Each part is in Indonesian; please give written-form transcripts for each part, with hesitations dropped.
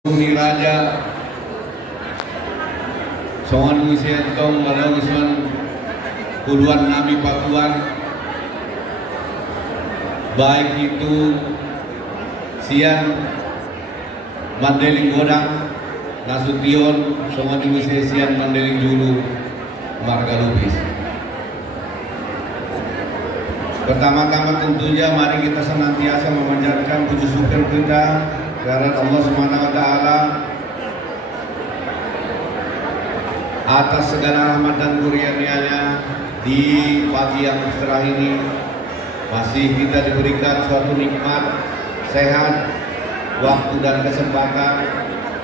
Ni Raja Songan Wisentong Malang Isman puluhan Nabi Pakuan, baik itu Sian Mandeling Godang Nasution Songan Wisentong Sian Mandeling Julu Marga Lubis. Pertama-tama tentunya mari kita senantiasa memanjatkan puji syukur kita kehadirat Allah Subhanahu wa taala atas segala rahmat dan kurnia-Nya. Di pagi yang cerah ini masih kita diberikan suatu nikmat sehat, waktu dan kesempatan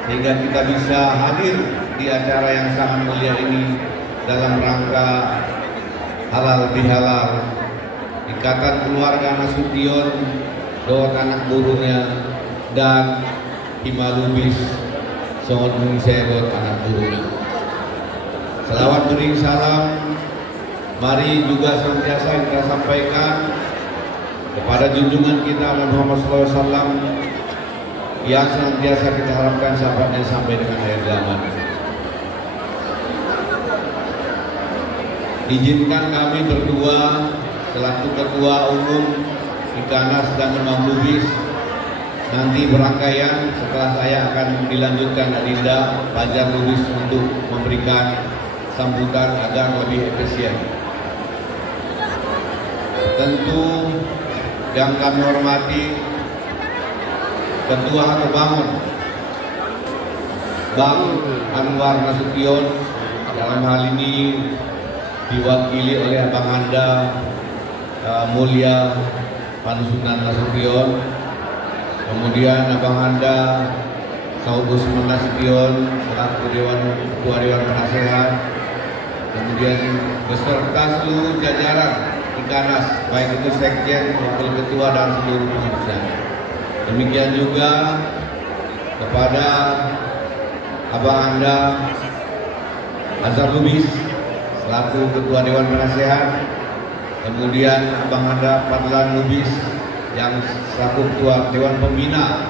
sehingga kita bisa hadir di acara yang sangat mulia ini dalam rangka halal bihalal Ikatan Keluarga Nasution, Dawat anak burunya dan Himalubis Songon Sebot anak burunya. Selawat beri salam mari juga senantiasa kita sampaikan kepada junjungan kita Muhammad SAW yang senantiasa kita harapkan sahabatnya sampai dengan akhir zaman. Izinkan kami berdua selaku Ketua Umum Ikanas dan Imam Lubis nanti berangkaian setelah saya akan dilanjutkan Adinda Fajar Lubis untuk memberikan sambutan agar lebih efisien. Tentu yang kami hormati Ketua Hati Bangun Bang Anwar Nasution, dalam hal ini diwakili oleh Abang Anda Mulia Panusunan Nasution, kemudian Abang Anda Saud Usman Nasution selaku Ketua Dewan Penasehat, kemudian beserta seluruh jajaran Ikanas baik itu Sekjen, Wakil Ketua dan seluruh pengurusnya. Demikian juga kepada Abang Anda Azhar Lubis selaku Ketua Dewan Penasehat, kemudian Abang Anda Fadlan Lubis yang selaku Ketua Dewan Pembina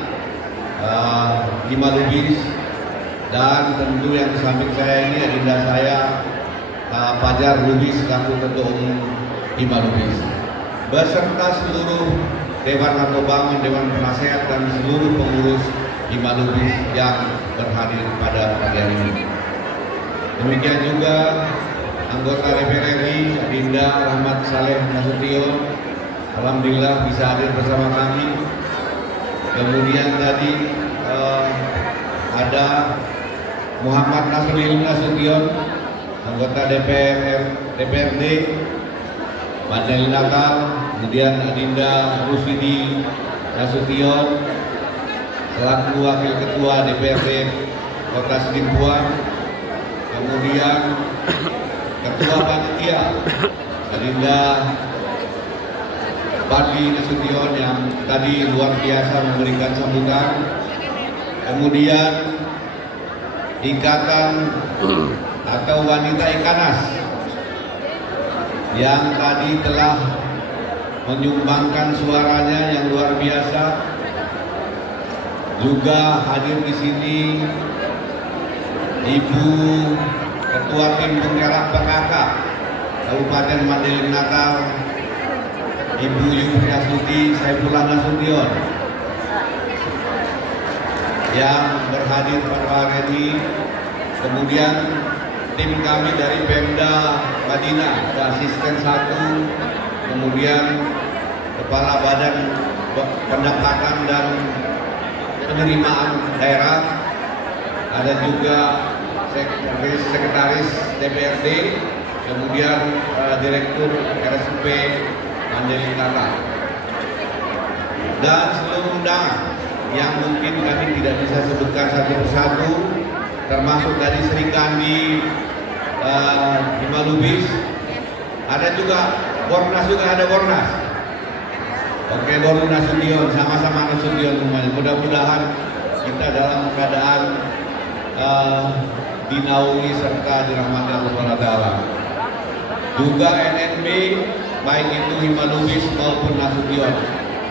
Lima Lubis, dan tentu yang di samping saya ini adinda saya Fajar Lubis selaku Ketua Umum Lima Lubis, beserta seluruh Dewan Atau Bangun, Dewan Penasehat dan seluruh pengurus Lima Lubis yang berhadir pada pagi hari ini. Demikian juga anggota DPR RI Adinda Rahmat Saleh Nasution, alhamdulillah bisa hadir bersama kami. Kemudian tadi ada Muhammad Nasrul Nasution, anggota DPRD Mandailing Natal, kemudian Adinda Rusidi Nasution selaku Wakil Ketua DPRD Kota Sidimpuan, kemudian Ketua Panitia Adinda Badli Nasution yang tadi luar biasa memberikan sambutan, kemudian Ikatan atau Wanita Ikanas yang tadi telah menyumbangkan suaranya yang luar biasa, juga hadir di sini Ibu Ketua Tim Penggerak PKK Kabupaten Mandailing Natal, Ibu Yuni Astuti Saifullah Nasution yang berhadir pada hari ini. Kemudian tim kami dari Pemda Madinah, ada asisten 1, kemudian Kepala Badan Pendapatan dan Penerimaan Daerah, ada juga Sekretaris DPRD, kemudian Direktur RSUP Mandailing Natal, dan seluruh undangan yang mungkin kami tidak bisa sebutkan satu persatu, termasuk dari Sri Kandi Lima Lubis, ada juga Bornas, juga ada Bornas. Oke, Bornas Nasution, sama-sama Nasution semuanya. Mudah-mudahan kita dalam keadaan dinaungi serta dirahmati Allah SWT. Juga NNB baik itu Lima Lubis maupun Nasution,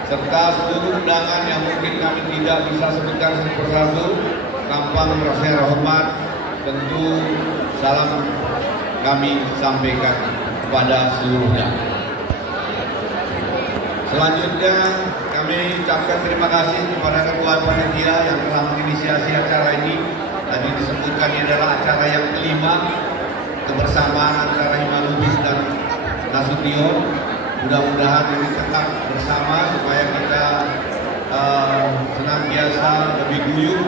serta seluruh undangan yang mungkin kami tidak bisa sebutkan satu persatu, tanpa merasa hormat, tentu salam kami sampaikan kepada seluruhnya. Selanjutnya kami ucapkan terima kasih kepada ketua panitia yang telah menginisiasi acara ini. Tadi disebutkan ini adalah acara yang kelima, kebersamaan antara Imam Lubis dan Nasution. Mudah-mudahan ini tetap bersama supaya kita senantiasa lebih guyup,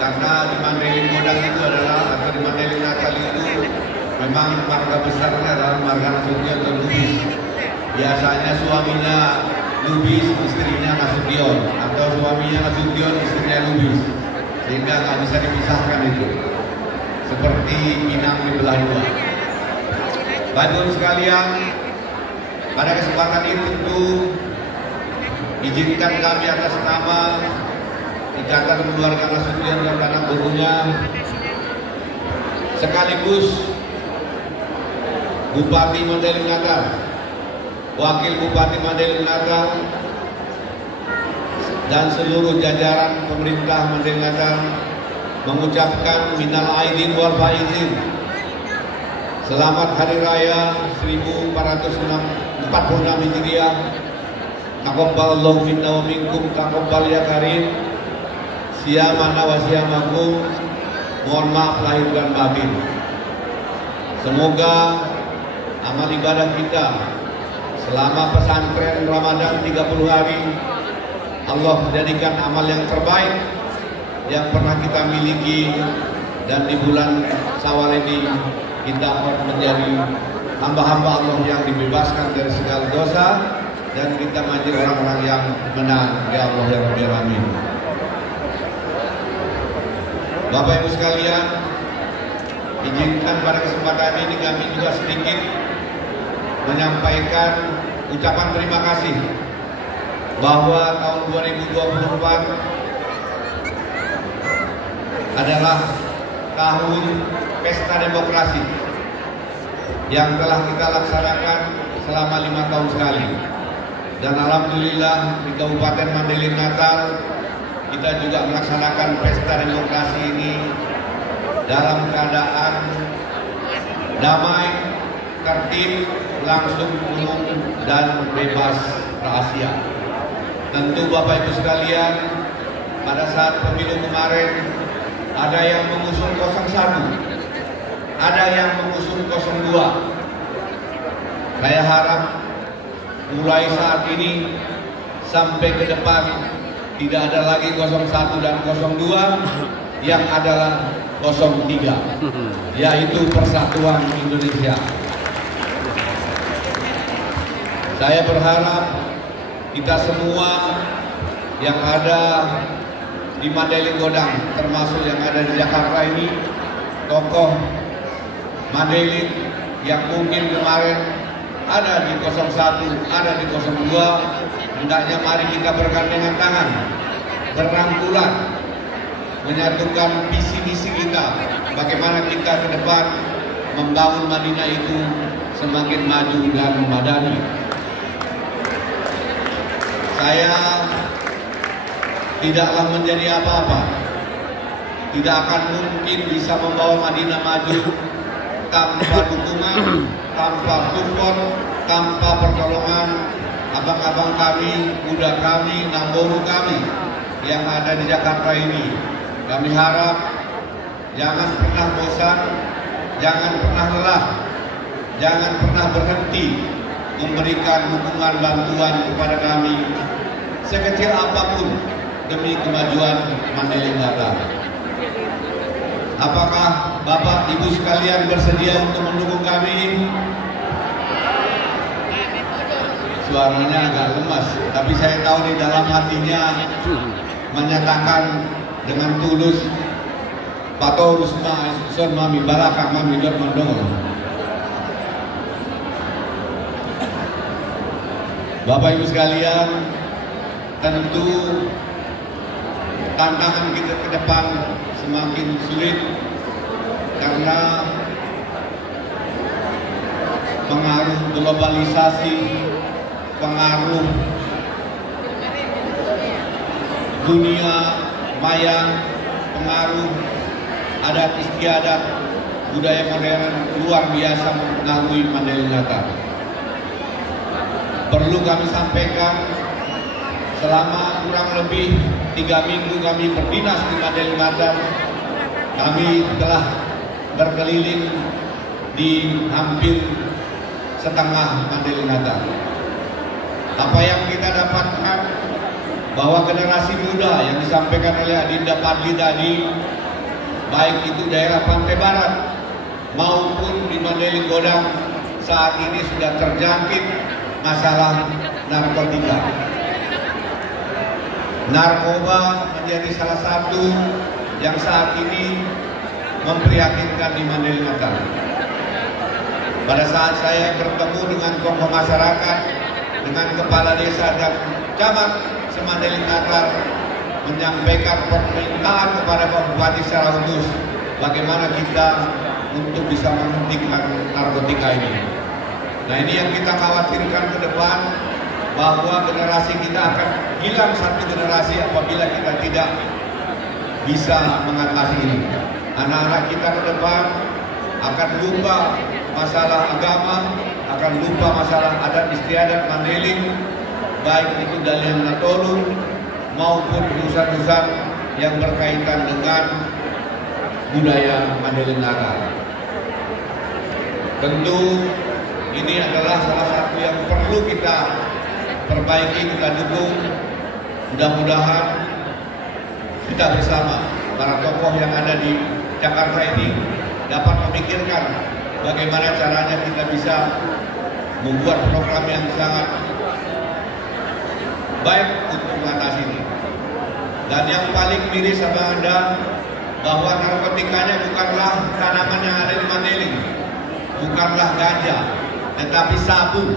karena di Mandailing Godang itu adalah, atau di Mandailing Natal itu memang marga besarnya adalah marga Nasution dan Lubis. Biasanya suaminya Lubis, istrinya Nasution, atau suaminya Nasution, istrinya Lubis, sehingga nggak bisa dipisahkan itu, seperti Minang di belah dua. Bapak Ibu sekalian, pada kesempatan ini tentu izinkan kami atas nama Ikatan Keluarga Nasution dan anak gurunya, sekaligus Bupati Mandailing Natal, Wakil Bupati Mandailing Natal, dan seluruh jajaran pemerintah Mandailing Natal mengucapkan minal aidin wal faizin. Selamat Hari Raya 1446 Hijriah. Taqabbalallahu minna wa minkum, taqabbal ya karim. Siyamana wa siyamakum. Mohon maaf lahir dan batin. Semoga amal ibadah kita selama pesantren Ramadan 30 hari Allah menjadikan amal yang terbaik yang pernah kita miliki, dan di bulan Syawal ini kita menjadi hamba-hamba Allah yang dibebaskan dari segala dosa, dan kita menjadi orang-orang yang menang ya Allah ya Rabbal Alamin. Bapak Ibu sekalian, izinkan pada kesempatan ini kami juga sedikit menyampaikan ucapan terima kasih bahwa tahun 2024 adalah tahun Pesta Demokrasi yang telah kita laksanakan selama 5 tahun sekali. Dan alhamdulillah di Kabupaten Mandailing Natal kita juga melaksanakan Pesta Demokrasi ini dalam keadaan damai, tertib, langsung, umum, dan bebas rahasia. Tentu Bapak Ibu sekalian, pada saat pemilu kemarin ada yang mengusung 01, ada yang mengusung 02. Saya harap mulai saat ini sampai ke depan tidak ada lagi 01 dan 02, yang adalah 03, yaitu Persatuan Indonesia. Saya berharap kita semua yang ada di Mandailing Godang, termasuk yang ada di Jakarta ini, tokoh Mandailing yang mungkin kemarin ada di 01, ada di 02, hendaknya mari kita bergandengan tangan, berangkulan, menyatukan visi-misi kita, bagaimana kita ke depan membangun Madinah itu semakin maju dan memadani. Saya tidaklah menjadi apa-apa, tidak akan mungkin bisa membawa Madinah maju tanpa dukungan, tanpa support, tanpa pertolongan abang-abang kami, muda kami, namboru kami yang ada di Jakarta ini. Kami harap jangan pernah bosan, jangan pernah lelah, jangan pernah berhenti memberikan dukungan bantuan kepada kami sekecil apapun demi kemajuan Mandailing Natal. Apakah Bapak Ibu sekalian bersedia untuk mendukung kami? Suaranya agak lemas, tapi saya tahu di dalam hatinya menyatakan dengan tulus, Pato Rusma Son Mami Baraka Mami Dot Mandong. Bapak Ibu sekalian, tentu tantangan kita ke depan semakin sulit karena pengaruh globalisasi, pengaruh dunia maya, pengaruh adat istiadat budaya modern luar biasa mempengaruhi Mandailing Natal. Perlu kami sampaikan, selama kurang lebih 3 minggu kami berdinas di Mandailing Natal, kami telah berkeliling di hampir setengah Mandailing Natal. Apa yang kita dapatkan, bahwa generasi muda yang disampaikan oleh Adinda Padli tadi, baik itu daerah Pantai Barat maupun di Mandailing Godang, saat ini sudah terjangkit masalah narkotika. Narkoba menjadi salah satu yang saat ini memprihatinkan di Mandailing Natal. Pada saat saya bertemu dengan tokoh masyarakat, dengan kepala desa dan camat Mandailing Natal, menyampaikan permintaan kepada Pak Bupati secara khusus bagaimana kita untuk bisa menghentikan narkotika ini. Nah, ini yang kita khawatirkan ke depan, bahwa generasi kita akan hilang satu generasi apabila kita tidak bisa mengatasi ini. Anak-anak kita ke depan akan lupa masalah agama, akan lupa masalah adat istiadat Mandailing, baik itu Dalian Natolu maupun urusan-urusan yang berkaitan dengan budaya Mandailing Natal. Tentu ini adalah salah satu yang perlu kita perbaiki, kita dukung. Mudah-mudahan kita bersama para tokoh yang ada di Jakarta ini dapat memikirkan bagaimana caranya kita bisa membuat program yang sangat baik untuk mengatasi ini. Dan yang paling miris sama Anda, bahwa narkotikanya bukanlah tanaman yang ada di Mandailing, bukanlah ganja, tetapi sabu.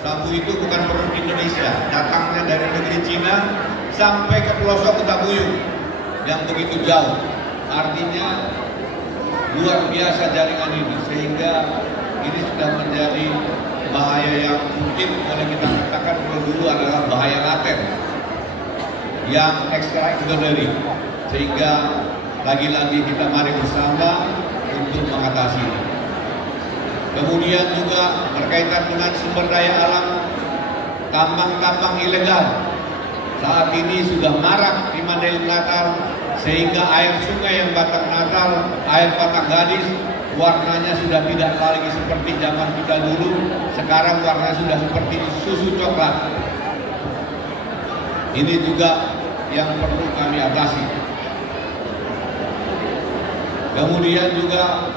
Sabu itu bukan produk Indonesia, datangnya dari negeri Cina sampai ke pelosok Kutabuyung yang begitu jauh. Artinya luar biasa jaringan ini, sehingga ini sudah menjadi bahaya yang mungkin boleh kita katakan dulu adalah bahaya laten yang extraordinary, sehingga lagi-lagi kita mari bersama untuk mengatasi ini. Kemudian juga berkaitan dengan sumber daya alam, tambang-tambang ilegal saat ini sudah marak di Mandailing Natal, sehingga air sungai yang Batang Natal, air Batang Gadis, warnanya sudah tidak lagi seperti zaman kita dulu. Sekarang warnanya sudah seperti susu coklat. Ini juga yang perlu kami atasi. Kemudian juga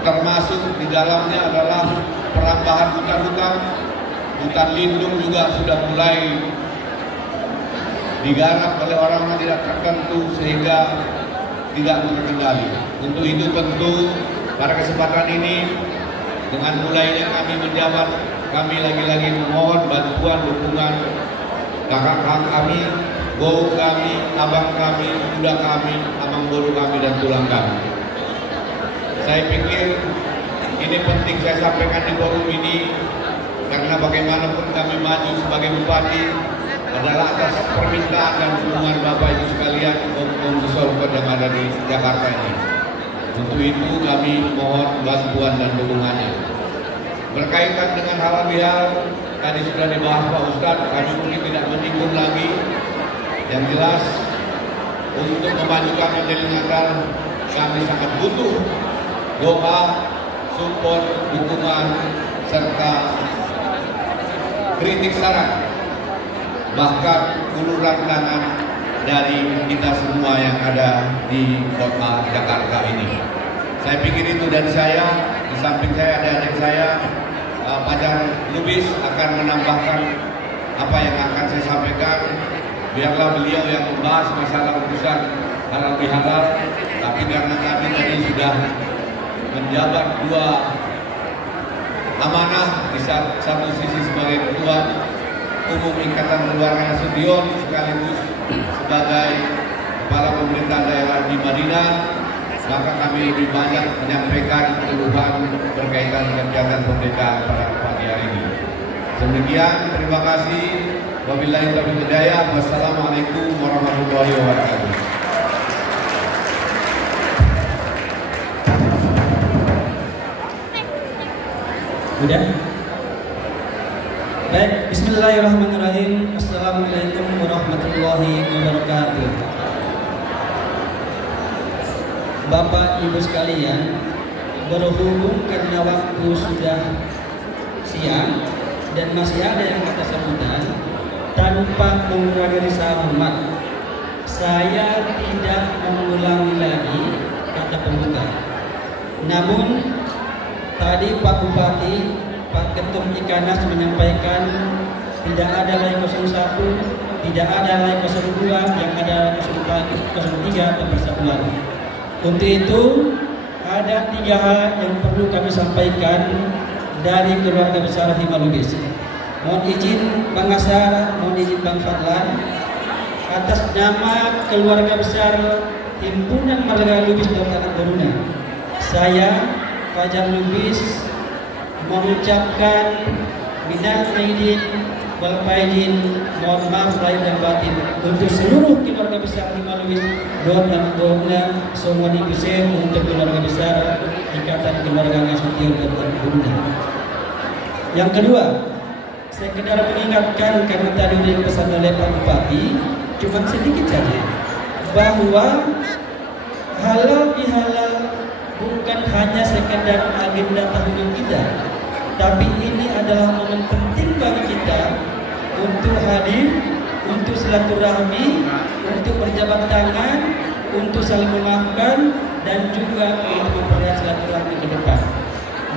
termasuk di dalamnya adalah perambahan hutan-hutan. Hutan lindung juga sudah mulai digarap oleh orang yang tidak tertentu, sehingga tidak terkendali. Untuk itu tentu pada kesempatan ini, dengan mulainya kami menjabat, kami lagi-lagi memohon bantuan dukungan kakak-kakak kami, bau kami, abang kami, kuda kami, abang boru kami, dan tulang kami. Saya pikir ini penting saya sampaikan di forum ini, karena bagaimanapun kami maju sebagai bupati adalah atas permintaan dan dukungan Bapak Ibu sekalian, Om Susolkot yang ada di Jakarta ini. Untuk itu kami mohon bantuan dan dukungannya. Berkaitan dengan halal bihalal, tadi sudah dibahas Pak Ustadz, kami mungkin tidak menyinggung lagi. Yang jelas, untuk memajukan Mandailing Natal, kami sangat butuh doa, support, dukungan, serta kritik saran, bahkan uluran tangan dari kita semua yang ada di kota Jakarta ini. Saya pikir itu dari saya. Di samping saya ada adik saya, Pajar Lubis, akan menambahkan apa yang akan saya sampaikan. Biarlah beliau yang membahas masalah urusan halal bihalal, tapi karena kami tadi sudah menjabat dua amanah, di satu sisi sebagai ketua umum Ikatan Keluarga Nasution sekaligus sebagai kepala pemerintah daerah di Madinah, maka kami lebih banyak menyampaikan keluhan berkaitan dengan kegiatan pemerintahan pada pagi hari ini. Demikian, terima kasih. Wabillahi taufiq hidayah. Wassalamualaikum warahmatullahi wabarakatuh. Udah? Baik, bismillahirrahmanirrahim. Assalamualaikum warahmatullahi wabarakatuh. Bapak Ibu sekalian, berhubung karena waktu sudah siang dan masih ada yang kata sambutan, tanpa mengurangi rasa hormat, saya tidak mengulangi lagi kata pembuka. Namun tadi Pak Bupati, Pak Ketum Ikanas menyampaikan tidak ada lagi 01, tidak ada lagi 02, yang ada 03 atau bersatu lagi. Untuk itu ada 3 hal yang perlu kami sampaikan dari keluarga besar Hima Lubis. Mohon izin Bang Asar, mohon izin Bang Fadlan, atas nama keluarga besar Himpunan Marga Lubis dan Anak Boruna, saya Fajar Lubis mengucapkan minal aidin wal faizin, mohon maaf lahir dan batin untuk seluruh keluarga besar Hima Lubis dan Anak Boruna, semua dikhususkan untuk keluarga besar Ikatan Keluarga Nasution dan Anak Boruna. Yang kedua, saya sekedar mengingatkan karena tadi sudah dipesan oleh Pak Bupati, cuma sedikit saja, bahwa halal bihalal bukan hanya sekedar agenda tahunan kita, tapi ini adalah momen penting bagi kita untuk hadir, untuk silaturahmi, untuk berjabat tangan, untuk saling memaafkan, dan juga untuk mempererat silaturahmi ke depan.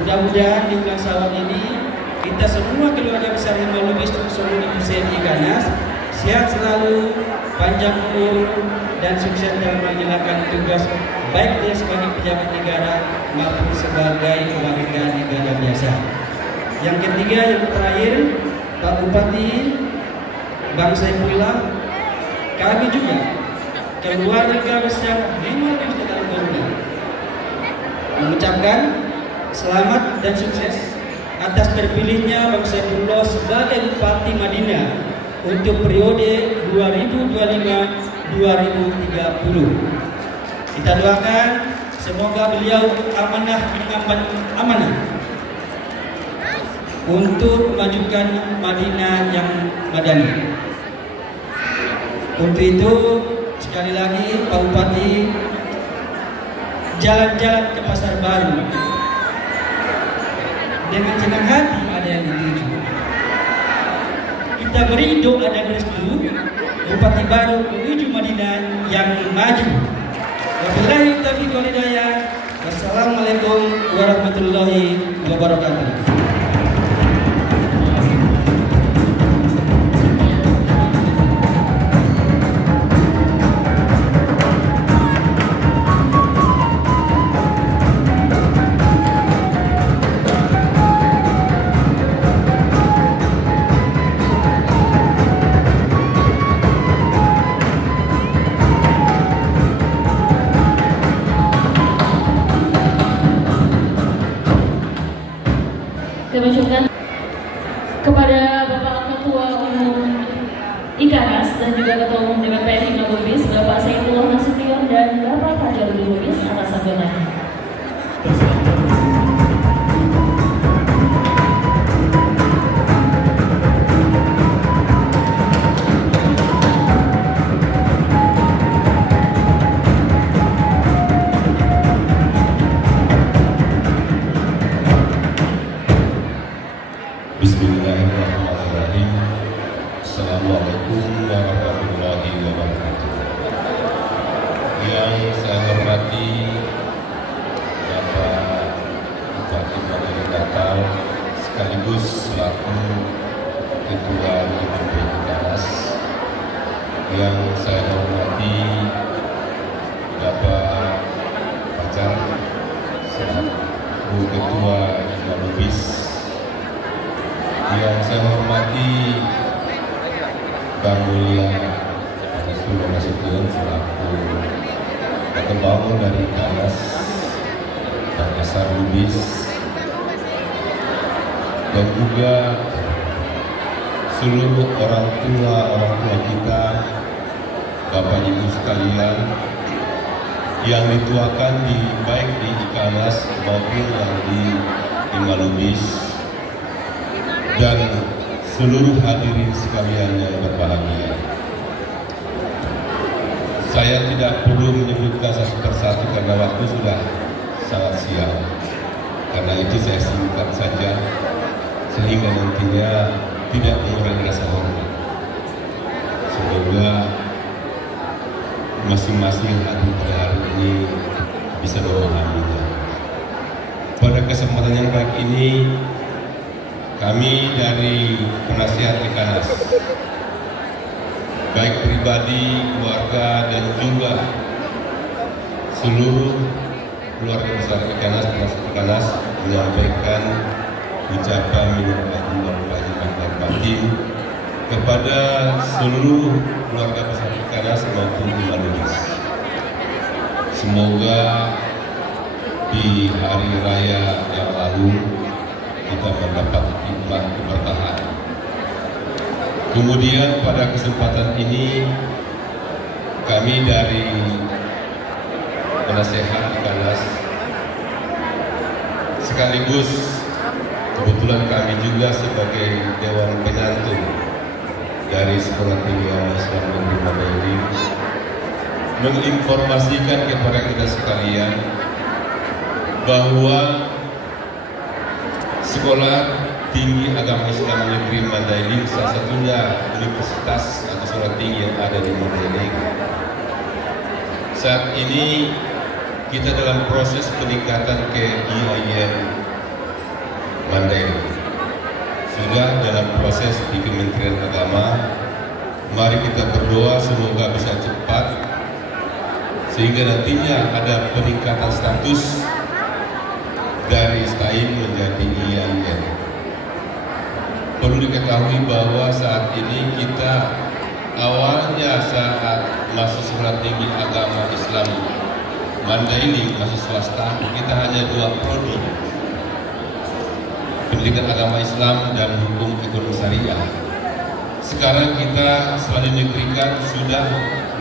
Mudah-mudahan di bulan Syawal ini kita semua keluarga besar Hima Lubis seluruh Hussein Ikanas sehat selalu, panjang umur, dan sukses dalam menjalankan tugas baik dia sebagai pejabat negara maupun sebagai warga negara biasa. Yang ketiga, yang terakhir, Pak Bupati, Bang Saifullah, kami juga keluarga besar Hima Lubis dan Anak Boruna mengucapkan selamat dan sukses atas terpilihnya Bang Saifullah sebagai Bupati Madinah untuk periode 2025-2030. Kita doakan semoga beliau amanah mengemban amanah untuk memajukan Madinah yang madani. Untuk itu sekali lagi Pak Bupati, jalan-jalan ke Pasar Baru dengan senang hati ada yang dituju. Kita beri doa dan restu Bupati baru menuju Madinah yang maju. Wabillahi taufiq wal hidayah. Wassalamualaikum warahmatullahi wabarakatuh. Kami ucapkan kepada Bapak Ketua Umum Ikanas dan juga Ketua Umum DPP Hima Lubis, Bapak Saifullah Nasution dan Bapak Fajar Lubis atas sambutannya. Bismillahirrahmanirrahim. Assalamualaikum warahmatullahi wabarakatuh. Yang saya hormati Bapak Bupati Madinah Natal sekaligus selaku Ketua DPP Ikanas. Yang saya hormati Bapak Fajar selaku Ketua Hima Lubis. Yang saya hormati Bang Mulia Sulaiman Nasution selaku pembangun dari Ikanas, Bang Asar Lubis, dan juga seluruh orang tua kita, Bapak Ibu sekalian yang dituakan baik di Ikanas maupun yang di Hima Lubis. dan seluruh hadirin sekalian yang berbahagia. Saya tidak perlu menyebutkan satu persatu karena waktu sudah sangat siang. Karena itu saya singkat saja sehingga nantinya tidak mengurangi rasa hormat. Semoga masing-masing hadir pada hari ini bisa memahaminya. Pada kesempatan yang baik ini, kami dari Penasihat Ikanas, baik pribadi, keluarga, dan juga seluruh keluarga besar Ikanas, Penasihat Ikanas menyampaikan ucapan minal aidin wal faizin kepada seluruh keluarga besar Ikanas maupun Imanulis. Semoga di hari raya yang lalu kita mendapat hikmah keberkahan. Kemudian pada kesempatan ini kami dari Penasihat Ikanas sekaligus kebetulan kami juga sebagai Dewan Penyantun dari Sekolah Tinggi Agama Islam Negeri Mandailing menginformasikan kepada kita sekalian bahwa Sekolah Tinggi Agama Islam Negeri Mandailing, salah satunya universitas atau sekolah tinggi yang ada di Mandailing, saat ini kita dalam proses peningkatan ke IAIN Mandailing. Sudah dalam proses di Kementerian Agama. Mari kita berdoa semoga bisa cepat sehingga nantinya ada peningkatan status dari STAIN menjadi IAIN. Perlu diketahui bahwa saat ini kita awalnya saat masuk Sekolah Tinggi Agama Islam Mandailing, masuk swasta, kita hanya 2 prodi, pendidikan agama Islam dan hukum ekonomi syariah. Sekarang kita setelah dinegerikan sudah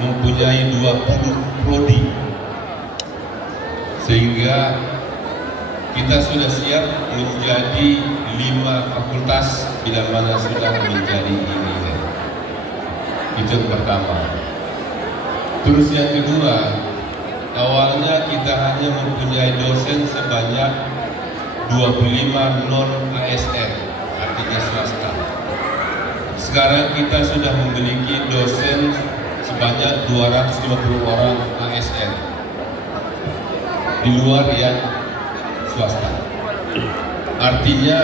mempunyai 20 prodi, sehingga kita sudah siap menjadi 5 fakultas bila mana sudah menjadi IAIN. Itu yang pertama. Terus yang kedua, awalnya kita hanya mempunyai dosen sebanyak 25 non ASN, artinya swasta. Sekarang kita sudah memiliki dosen sebanyak 250 orang ASN di luar yang swasta. Artinya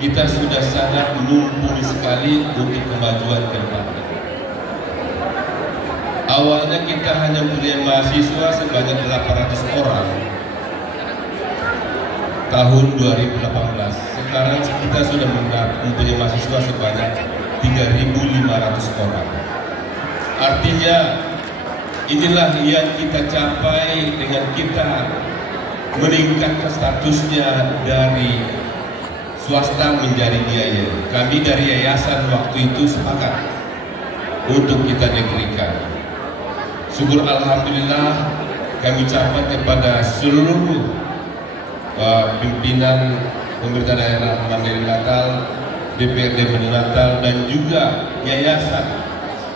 kita sudah sangat mumpuni sekali untuk kemajuan ke depan. Awalnya kita hanya punya mahasiswa sebanyak 800 orang tahun 2018. Sekarang kita sudah mempunyai mahasiswa sebanyak 3.500 orang. Artinya inilah yang kita capai dengan kita meningkatkan statusnya dari swasta menjadi IAIN. Kami dari yayasan waktu itu sepakat untuk kita negerikan. Syukur alhamdulillah kami ucapkan kepada seluruh pimpinan pemerintah daerah Mandailing Natal, DPRD Mandailing Natal, dan juga yayasan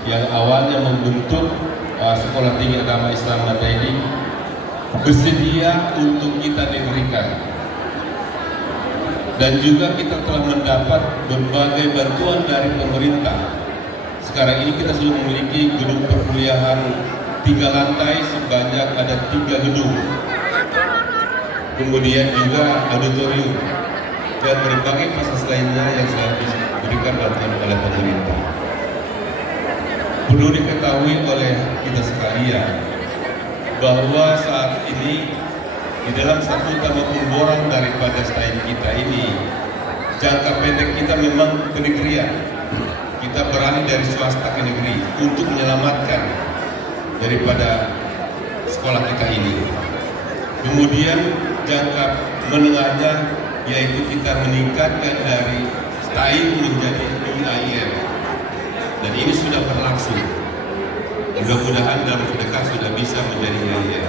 yang awalnya membentuk Sekolah Tinggi Agama Islam Mandailing bersedia untuk kita negerikan. Dan juga kita telah mendapat berbagai bantuan dari pemerintah. Sekarang ini kita sudah memiliki gedung perkuliahan 3 lantai sebanyak ada 3 gedung. Kemudian juga auditorium dan berbagai fasilitas lainnya yang sudah diberikan bantuan oleh pemerintah. Perlu diketahui oleh kita sekalian bahwa saat ini di dalam statuta maupun borang daripada STAIN kita ini, jangka pendek kita memang kenegerian. Kita beralih dari swasta ke negeri untuk menyelamatkan daripada sekolah kita ini. Kemudian jangka menengahnya yaitu kita meningkatkan dari STAIN menjadi IAIN, dan ini sudah berlangsung. Mudah-mudahan dalam dekat sudah bisa menjadi IAIN.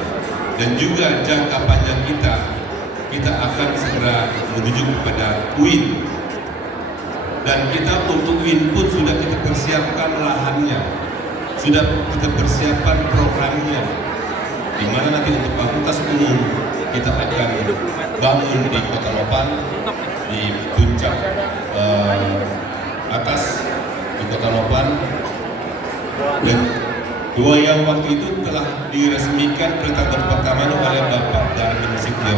Dan juga jangka panjang kita akan segera menuju kepada UIN, Dan kita untuk input sudah kita persiapkan lahannya, sudah kita persiapkan programnya, di mana nanti untuk fakultas umum kita akan bangun di Kota Lopan, di puncak atas di Kota Lopan. Dan dua yang waktu itu telah diresmikan perintah pertama oleh Bapak Darmin Nasution.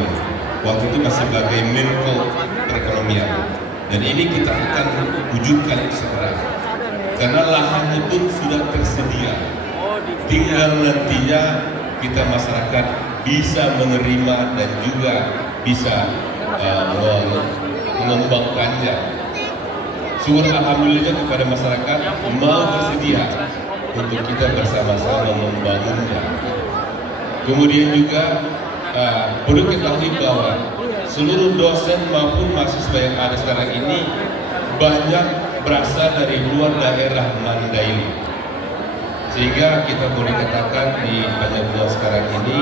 Waktu itu masih sebagai Menko Perekonomian. Dan ini kita akan wujudkan segera, karena lahannya pun sudah tersedia. Tinggal nantinya kita masyarakat bisa menerima dan juga bisa mengembangkannya. Syukur alhamdulillah kepada masyarakat mau bersedia untuk kita bersama-sama membangunnya. Kemudian juga perlu ketahui bahwa seluruh dosen maupun mahasiswa yang ada sekarang ini banyak berasal dari luar daerah Mandailing, sehingga kita boleh katakan di banyak bulan sekarang ini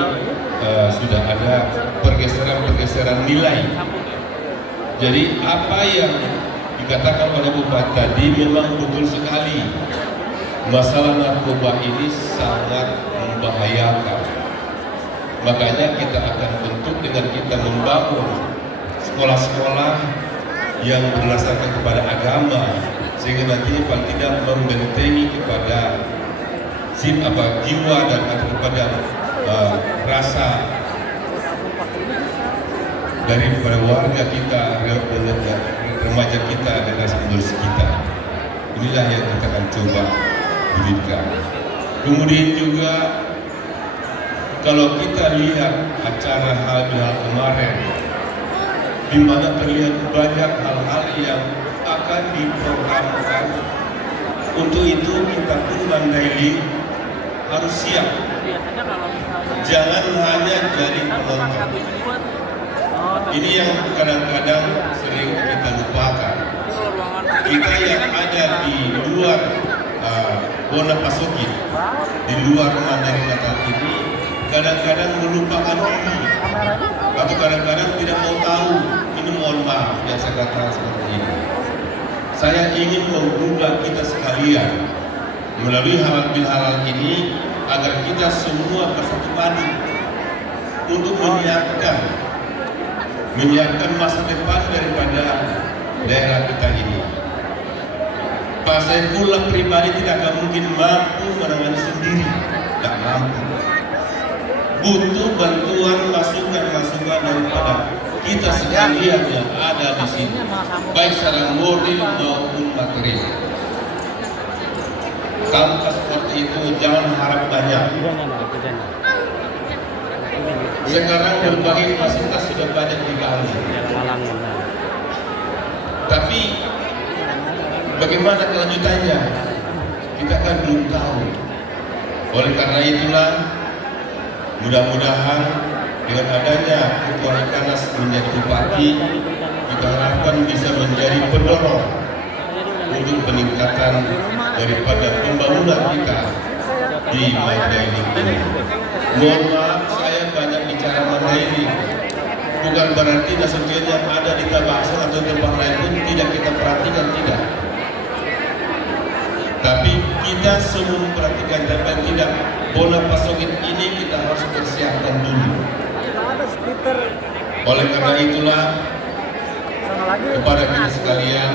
sudah ada pergeseran nilai. Jadi apa yang dikatakan oleh Bupati tadi memang betul sekali. Masalah narkoba ini sangat membahayakan. Makanya kita akan bentuk dengan kita membangun sekolah-sekolah yang berdasarkan kepada agama, sehingga nanti paling tidak membentengi kepada jiwa dan kepada rasa daripada warga kita, remaja kita dan rasa penerus kita. Inilah yang kita akan coba wujudkan. Kemudian juga kalau kita lihat acara hal-hal kemarin, di mana terlihat banyak hal-hal yang akan diprogramkan. Untuk itu kita pun Mandailing harus siap. Jangan hanya jadi penonton. Ini yang kadang-kadang sering kita lupakan. Kita yang ada di luar Bonapasuki, di luar Mandailing Natal ini, kadang-kadang melupakan diri, atau kadang-kadang tidak mau tahu. Ini mohon maaf yang saya katakan seperti ini. Saya ingin menggugah kita sekalian melalui halal ini agar kita semua bersatu padu untuk menyiapkan masa depan daripada daerah kita ini. Pak Saifullah pribadi tidak akan mungkin mampu menangani sendiri, tidak mampu. Butuh bantuan masukan-masukan daripada kita sekalian yang ada di sini, baik secara moral maupun material. Tanpa seperti itu jangan harap banyak. Sekarang berbagai fasilitas sudah banyak dibangun, tapi bagaimana kelanjutannya kita kan belum tahu. Oleh karena itulah, mudah-mudahan dengan adanya Ketua Ikanas menjadi bupati, kita harapkan bisa menjadi pendorong untuk peningkatan daripada pembangunan kita di Mandailing ini. Mohon maaf saya banyak bicara Mandailing, bukan berarti Nasution yang ada di Tabaksel atau tempat lain pun tidak kita perhatikan, tidak. Tapi kita semua memperhatikan, dan tidak Bonapasuki ini kita harus persiapkan dulu. Oleh karena itulah, kepada kita sekalian,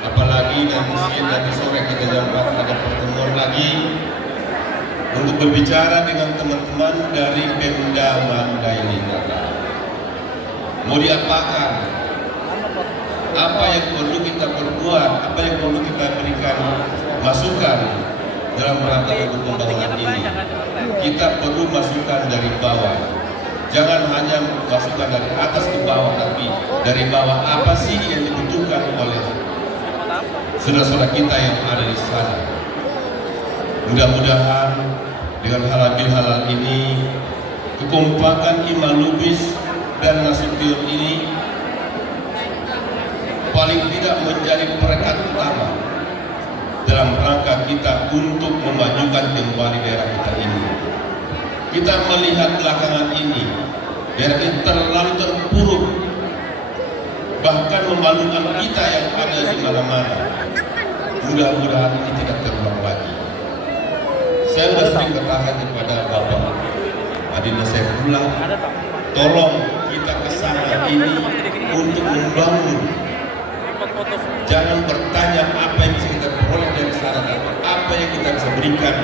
apalagi nanti sore kita jam 4 ada pertemuan lagi untuk berbicara dengan teman-teman dari Pemda Mandailing. Mau diapakan? Apa yang perlu kita perbuat? Apa yang perlu kita berikan masukan dalam rangka untuk pembangunan ini? Kita perlu masukan dari bawah. Jangan hanya masukan dari atas ke bawah, tapi dari bawah apa sih yang dibutuhkan oleh saudara-saudara kita yang ada di sana. Mudah-mudahan dengan halal ini, kekompakan Imam Lubis dan Nasution ini paling tidak menjadi perekat utama dalam rangka kita untuk memajukan kembali daerah kita ini. Kita melihat belakangan ini, daerah ini terlalu terpuruk bahkan memalukan kita yang ada di mana-mana. Mudah-mudahan ini tidak terulang lagi. Saya sudah sering katakan kepada Bapak Adinda Saifullah, tolong kita kesana ini untuk membangun. Jangan bertanya apa yang bisa kita peroleh dari sana, apa yang kita bisa berikan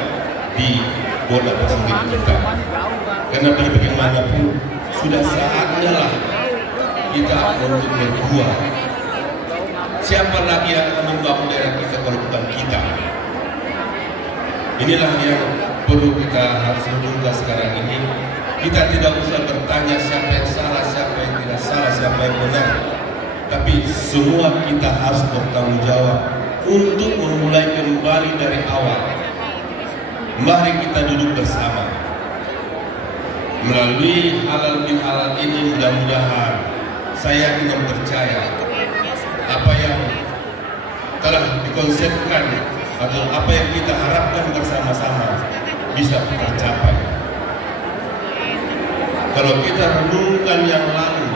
di bola pasir kita. Karena bagaimanapun sudah saatnya lah kita untuk berjuang. Siapa lagi yang akan membangun daerah kita kalau bukan kita? Inilah yang perlu kita harus menunggu sekarang ini. Kita tidak usah bertanya siapa yang salah, siapa yang tidak salah, siapa yang benar. Tapi semua kita harus bertanggung jawab untuk memulai kembali dari awal. Mari kita duduk bersama. Melalui halal bihalal ini mudah-mudahan saya ingin percaya apa yang telah dikonsepkan atau apa yang kita harapkan bersama-sama bisa tercapai. Kalau kita renungkan yang lalu,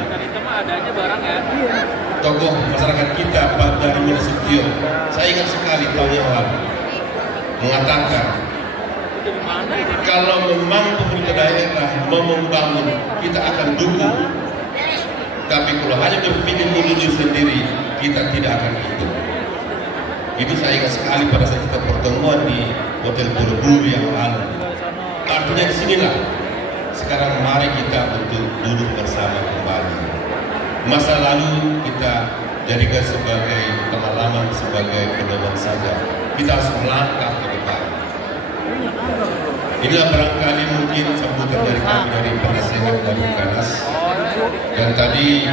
tokoh masyarakat kita Pak Darmin Nasution, saya ingat sekali tahun yang lalu mengatakan, kalau memang pemerintah daerah mau membangun, kita akan dukung. Tapi kalau hanya berpikir mundur sendiri, kita tidak akan ikut. Itu saya ingat sekali pada saat kita pertemuan di Hotel Borobudur yang lalu. Artinya disinilah sekarang mari kita untuk duduk bersama kembali. Masa lalu kita jadikan sebagai pengalaman, sebagai pedoman saja. Kita harus melangkah ke depan. Inilah barangkali mungkin sambutan dari kami dari penasehat dari Kanas. Dan tadi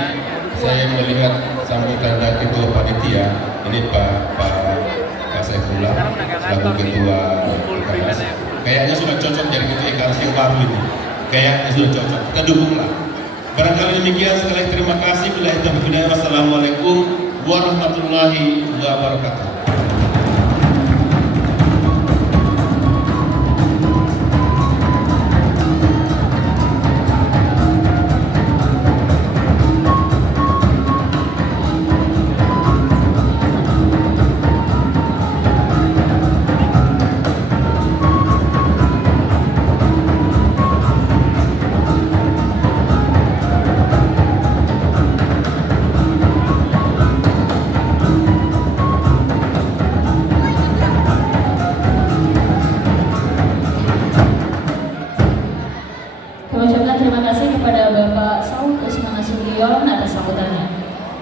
saya melihat sambutan dari Ketua Panitia, ini Pak Saifullah selaku Ketua Kanas. Kayaknya sudah cocok jadi Ketua Kanas yang baru ini. Kayaknya sudah cocok. Kita dukunglah. Barangkali demikian, sekali terima kasih. Wassalamualaikum warahmatullahi wabarakatuh.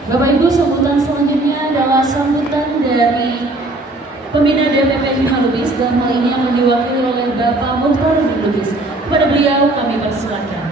Bapak Ibu, sambutan selanjutnya adalah sambutan dari pembina DPP Hima Lubis, dan hal ini yang diwakili oleh Bapak Mukhtar Lubis. Kepada beliau kami persilakan.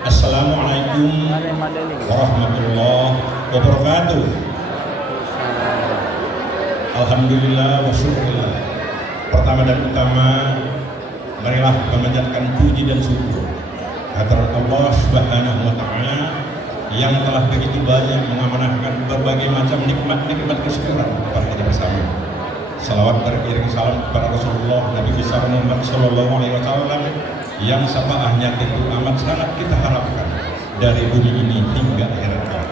Assalamualaikum warahmatullahi wabarakatuh. Alhamdulillah wa syukurillah. Pertama dan utama, marilah memanjatkan puji dan syukur kehadirat Allah Subhanahu wa Ta'ala yang telah begitu banyak mengamanahkan berbagai macam nikmat-nikmat kesyukuran kepada kita bersama. Salawat beriring salam kepada Rasulullah Nabi besar Muhammad Sallallahu Alaihi Wasallam yang syafaatnya tentu amat sangat kita harapkan dari bumi ini hingga akhirat kelak.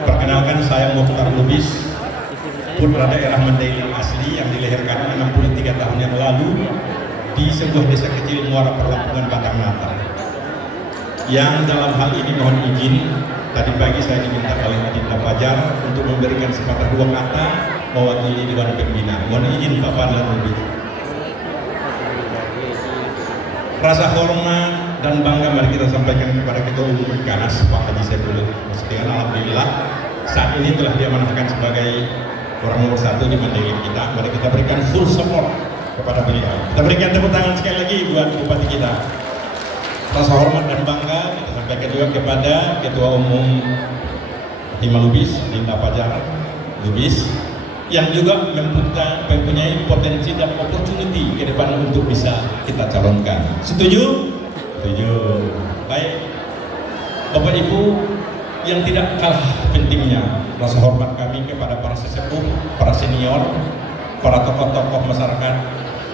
Perkenalkan, saya Mukhtar Lubis, putra daerah Mandailing asli yang dilahirkan 63 tahun yang lalu di sebuah desa kecil Muara Perlampungan Batang Natal. Yang dalam hal ini mohon izin, tadi pagi saya diminta oleh Adinda Fajar untuk memberikan sepatah dua kata mewakili Dewan Pembina. Mohon izin Bapak dan Lubis. Rasa hormat dan bangga mari kita sampaikan kepada Ketua Umum Kanas Pak Haji Saifullah. Alhamdulillah saat ini telah diamanahkan sebagai orang nomor 1 di Mandailing kita. Mari kita berikan full support kepada beliau. Kita berikan tepuk tangan sekali lagi buat Bupati kita. Rasa hormat dan bangga kita sampaikan juga kepada Ketua Umum Hima Lubis, Adinda Fajar Lubis, yang juga mempunyai potensi dan opportunity ke depan untuk bisa kita calonkan. Setuju? Setuju. Baik, Bapak Ibu yang tidak kalah pentingnya, rasa hormat kami kepada para sesepuh, para senior, para tokoh-tokoh masyarakat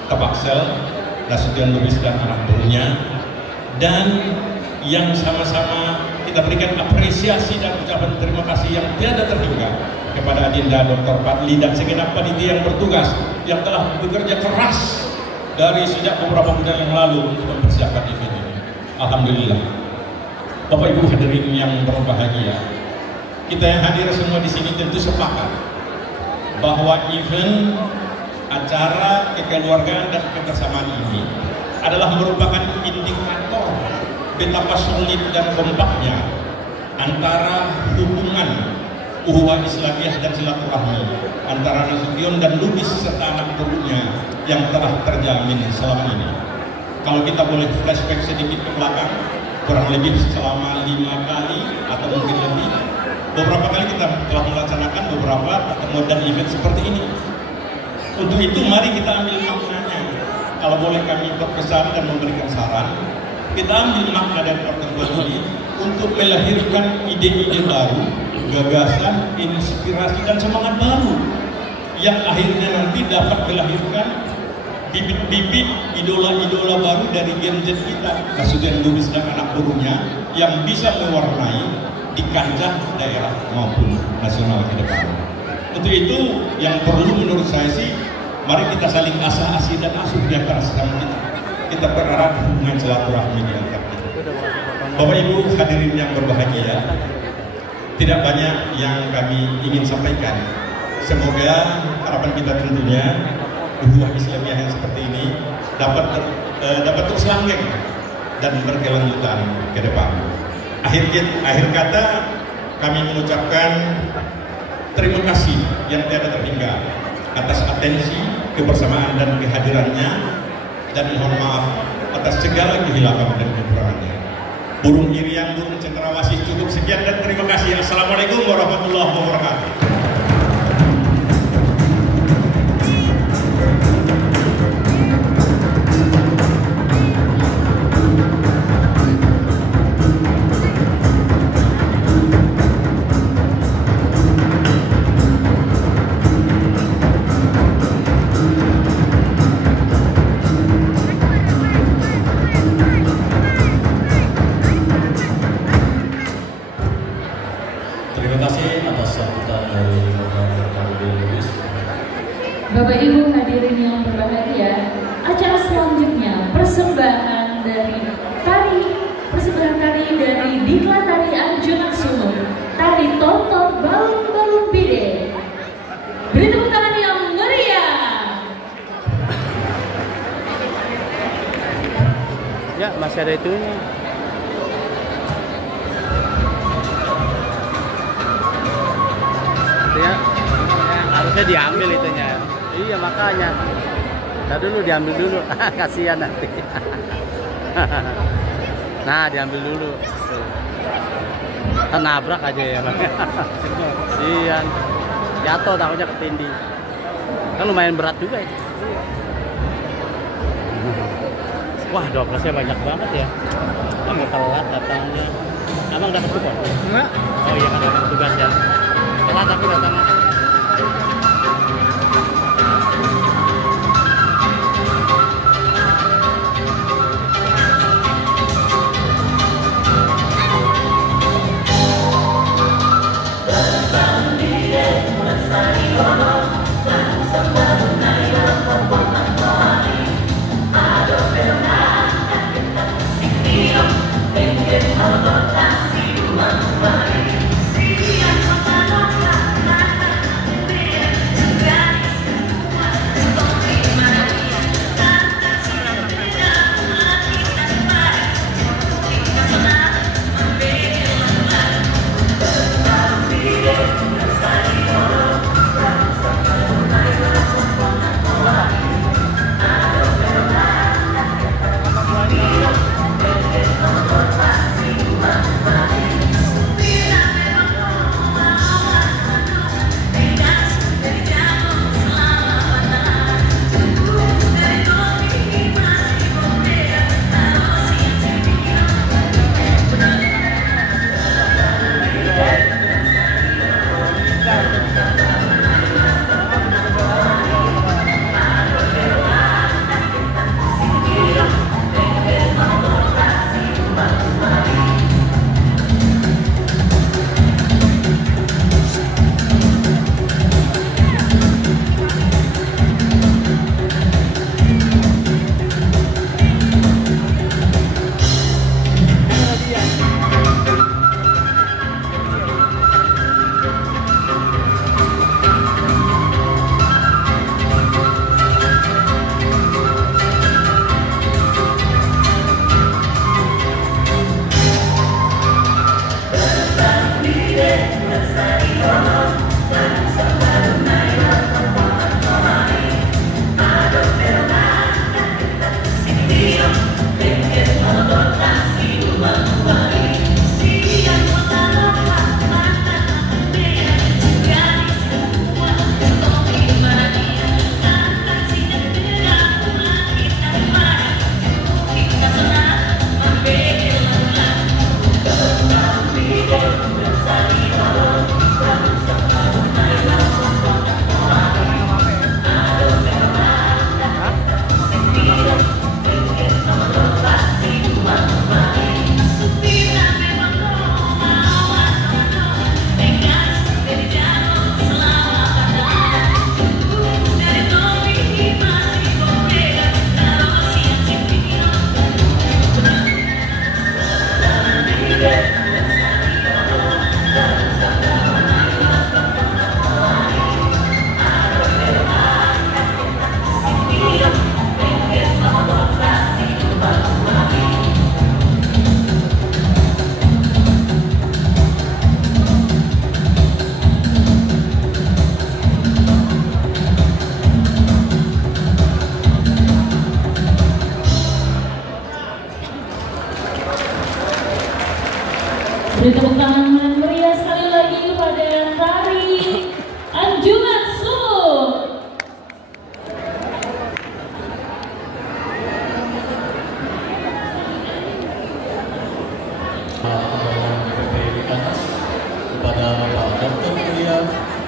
Tabaksel, Nasution Lubis dan anak buahnya, dan yang sama-sama kita berikan apresiasi dan ucapan terima kasih yang tiada terhingga kepada Adinda Dr. Fadli dan segenap panitia yang bertugas yang telah bekerja keras dari sejak beberapa bulan yang lalu untuk mempersiapkan event ini. Alhamdulillah. Bapak Ibu hadirin yang berbahagia, kita yang hadir semua di sini tentu sepakat bahwa event acara kekeluargaan dan kebersamaan ini adalah merupakan indikator betapa solid dan kompaknya antara hubungan ukhuwah Islamiyah dan silaturahmi antara Nasution dan Lubis serta anak buahnya yang telah terjamin selama ini. Kalau kita boleh flashback sedikit ke belakang, kurang lebih selama 5 kali atau mungkin lebih, beberapa kali kita telah melaksanakan beberapa pertemuan dan event seperti ini. Untuk itu mari kita ambil maknanya. Kalau boleh kami berpesan dan memberikan saran, kita ambil makna dari pertemuan ini untuk melahirkan ide-ide baru, gagasan, inspirasi dan semangat baru yang akhirnya nanti dapat melahirkan bibit-bibit idola-idola baru dari Gen Z kita, Nasution Lubis dan anak buahnya yang bisa mewarnai di kancah daerah maupun nasional ke depan. Untuk itu yang perlu menurut saya sih, mari kita saling asa-asi dan asuh di antara sesama kita. Kita berharap hubungan silaturahmi di antara kita. Bapak Ibu hadirin yang berbahagia, tidak banyak yang kami ingin sampaikan. Semoga harapan kita tentunya ukhuwah Islamiyah yang seperti ini dapat terus langgeng dan berkelanjutan ke depan. Akhir kata kami mengucapkan terima kasih yang tiada terhingga atas atensi, kebersamaan dan kehadirannya, dan mohon maaf atas segala kehilafan dan kekurangannya. Burung Irian, burung cendrawasih, cukup sekian dan terima kasih. Assalamualaikum warahmatullahi wabarakatuh. Bapak Ibu hadirin yang berbahagia, acara selanjutnya persembahan tari dari Diklat Tari Anjunan Sumur, tari Totot Balung Balung Bide. Beri tepuk tangan yang meriah. Ya, masih ada itunya. Ya, harusnya diambil itunya. Iya makanya. Nah dulu diambil dulu. Kasihan nanti. Nah diambil dulu. Tuh. Nabrak aja ya. Iya. Jatuh takutnya ketindih. Kan lumayan berat juga itu. Wah 12-nya banyak banget ya. Kamu telat datangnya. Emang dapat kupon? Enggak. Oh iya kan dapat tugas ya. Telat tapi datangnya. Terima kasih.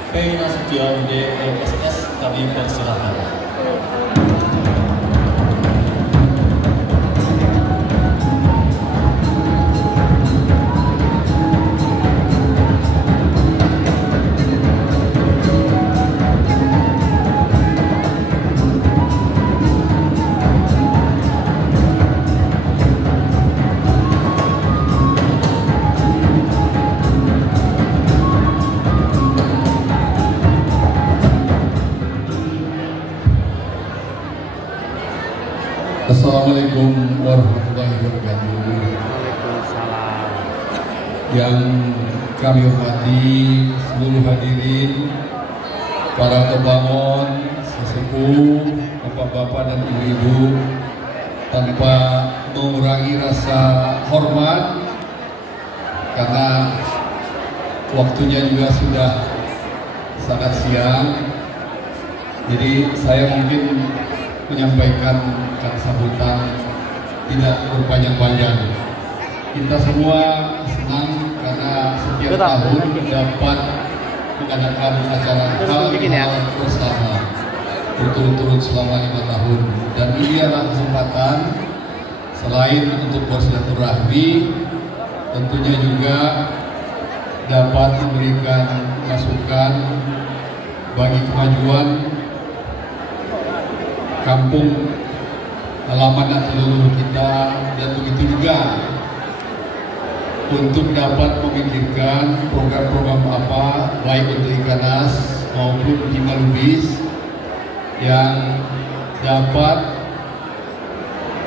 P. Nasution DSS kami persilahkan. Assalamualaikum warahmatullahi wabarakatuh. Waalaikumsalam. Yang kami hormati seluruh hadirin, para tebangon, sesepuh, bapak-bapak dan ibu-ibu, tanpa mengurangi rasa hormat karena waktunya juga sudah sangat siang. Jadi saya mungkin menyampaikan kata sambutan tidak berpanjang-panjang. Kita semua senang karena setiap tahun dapat mengadakan acara hal bersama berturut-turut selama 5 tahun, dan ini adalah kesempatan selain untuk bersilaturahmi, tentunya juga dapat memberikan masukan bagi kemajuan kampung halaman atau leluhur kita, dan begitu juga untuk dapat memikirkan program-program apa baik untuk Ikanas maupun Hima Lubis yang dapat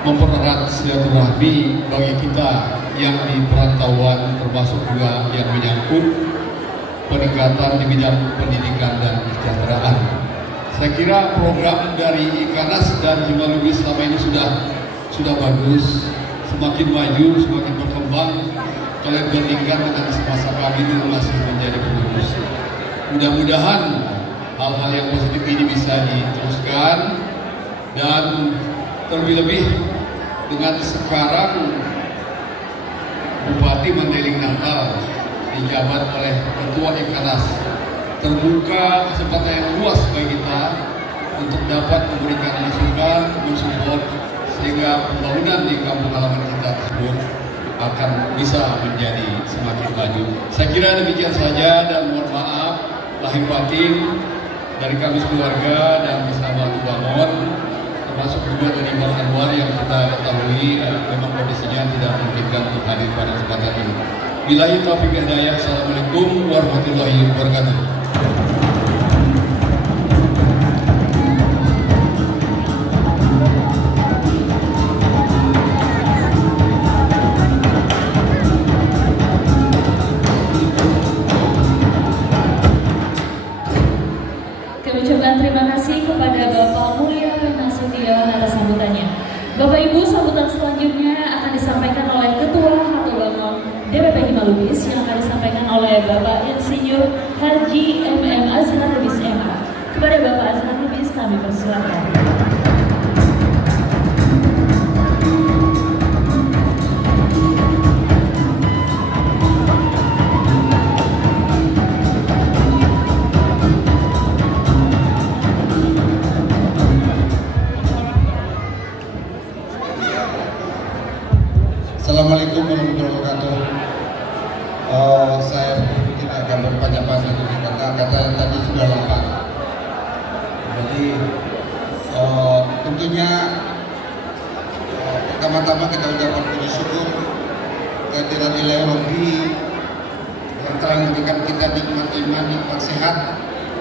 mempererat silaturahmi bagi kita yang di perantauan, termasuk juga yang menyangkut peningkatan di bidang pendidikan dan kesejahteraan. Saya kira program dari Ikanas dan Hima Lubis selama ini sudah bagus, semakin maju, semakin berkembang. Kalau dibandingkan dengan semasa kami dulu masih menjadi bagus. Mudah-mudahan hal-hal yang positif ini bisa diteruskan, dan terlebih-lebih dengan sekarang Bupati Mandailing Natal dijabat oleh Ketua Ikanas, terbuka kesempatan yang luas bagi kita untuk dapat memberikan masukan, mensupport, sehingga pembangunan di kampung halaman kita tersebut akan bisa menjadi semakin maju. Saya kira demikian saja, dan mohon maaf lahir batin dari kami keluarga dan bersama Tubangon, termasuk juga dari Bang Anwar yang kita ketahui memang kondisinya tidak memungkinkan untuk hadir pada kesempatan ini. Billahi taufiq wal hidayah. Assalamualaikum warahmatullahi wabarakatuh. Terima kasih kepada Bapak Mulya Nasution atas sambutannya. Bapak Ibu, sambutan selanjutnya akan disampaikan oleh Ketua Hatobangon DPP Hima Lubis yang akan disampaikan oleh Bapak Insinyur Haji MM Azhar Lubis MA. Kepada Bapak Azhar Lubis kami persilakan. Assalamualaikum warahmatullahi wabarakatuh. Saya tidak akan berpanjang-panjang karena kata yang tadi sudah lengkap. Jadi tentunya pertama-tama kita ucapkan puji syukur kehadiran Ilahi Rabbi yang telah memberikan kita nikmat iman, nikmat sehat,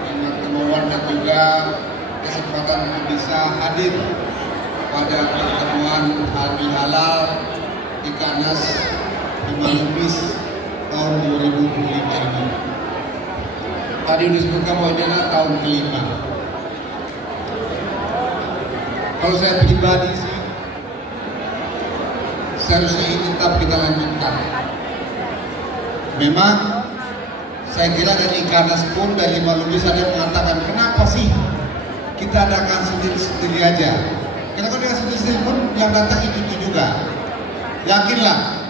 nikmat kemauan, dan juga kesempatan untuk bisa hadir pada pertemuan halal Ikanas Hima Lubis tahun 2025 ini. Tadi disebutkan bahwa ini adalah tahun kelima. Kalau saya pribadi sih, seharusnya ini tetap kita lanjutkan. Memang saya kira dari Ikanas pun, dari Hima Lubis ada yang mengatakan, kenapa sih kita adakan sendiri-sendiri aja? Karena kalau dengan sendiri-sendiri pun yang datang itu juga. Yakinlah,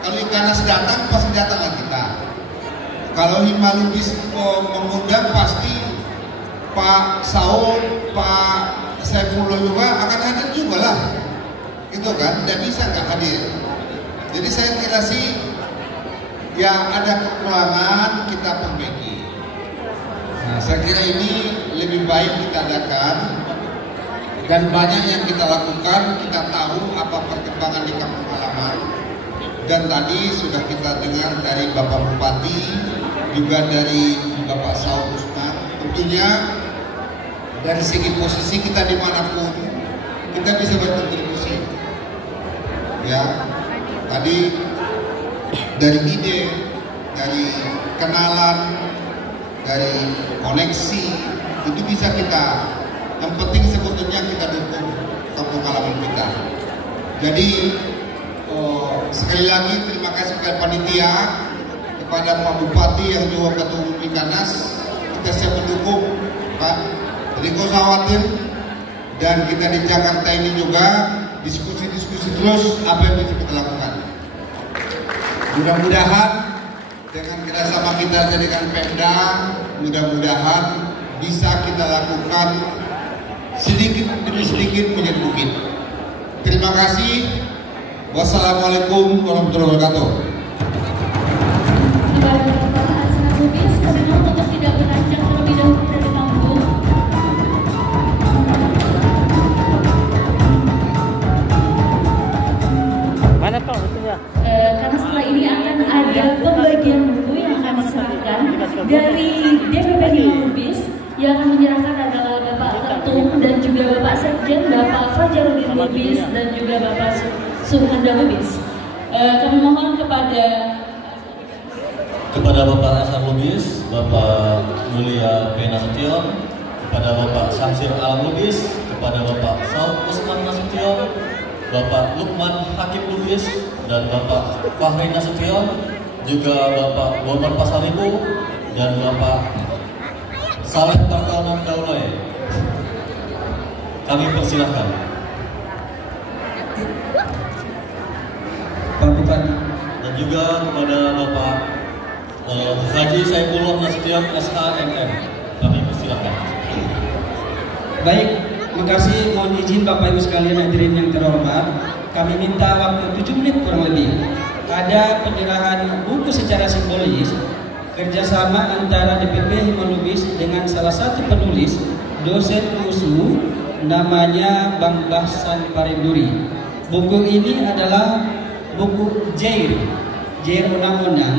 kalau Ikanas datang, pasti datanglah kita. Kalau Hima Lubis mengundang pasti Pak Saud, Pak Saifullah juga akan hadir juga lah, itu kan, tidak bisa nggak hadir. Jadi saya kira sih ya ada kekurangan kita perbaiki. Nah, saya kira ini lebih baik kita adakan dan banyak yang kita lakukan. Kita tahu apa perkembangan di kampung halaman dan tadi sudah kita dengar dari Bapak Bupati juga dari Bapak Saud Usman. Tentunya dari segi posisi kita dimanapun kita bisa berkontribusi. Ya, tadi dari ide, dari kenalan, dari koneksi itu bisa kita. Yang penting sebetulnya kita dukung kampung halaman kita. Jadi sekali lagi terima kasih kepada panitia, kepada Pak Bupati yang juga Ketua Umum Ikanas. Kita siap mendukung Pak, jadi nggak usah khawatir. Dan kita di Jakarta ini juga diskusi-diskusi terus apa yang bisa kita lakukan. Mudah-mudahan dengan kerjasama kita dengan Pemda, mudah-mudahan bisa kita lakukan sedikit demi sedikit menjadi bukit. Terima kasih. Wassalamualaikum warahmatullahi wabarakatuh. Kepada Bapak Asra Lubis, kami mohon untuk tidak beranjak terlebih dahulu dari panggung. Mana kok itu ya? Karena setelah ini akan ada pembagian buku yang akan diserahkan dari DPP Hima Lubis. Yang akan menyerahkan adalah Bapak Ketum dan juga Bapak Sekjen, Bapak Fajarudin Lubis dan juga Bapak Subhanda Lubis. Kami mohon kepada Bapak Asar Lubis, Bapak Mulia P. Nasution, kepada Bapak Syamsir Alam Lubis, kepada Bapak Saud Usman Nasution, Bapak Lukman Hakim Lubis, dan Bapak Fahri Nasution, juga Bapak Bomar Pasaribu, dan Bapak Saleh Tartanan Daulay. Kami persilahkan. Pak Bupati. Dan juga kepada Bapak Haji Saifullah Nasution SHMM. Kami persilahkan. Baik, makasih. Mohon izin Bapak Ibu sekalian hadirin yang terhormat. Kami minta waktu 7 menit kurang lebih. Ada penyerahan buku secara simbolis kerjasama antara DPP Hima Lubis dengan salah satu penulis dosen USU namanya Bang Bahsan Pariburi. Buku ini adalah buku Jair Undang-Undang,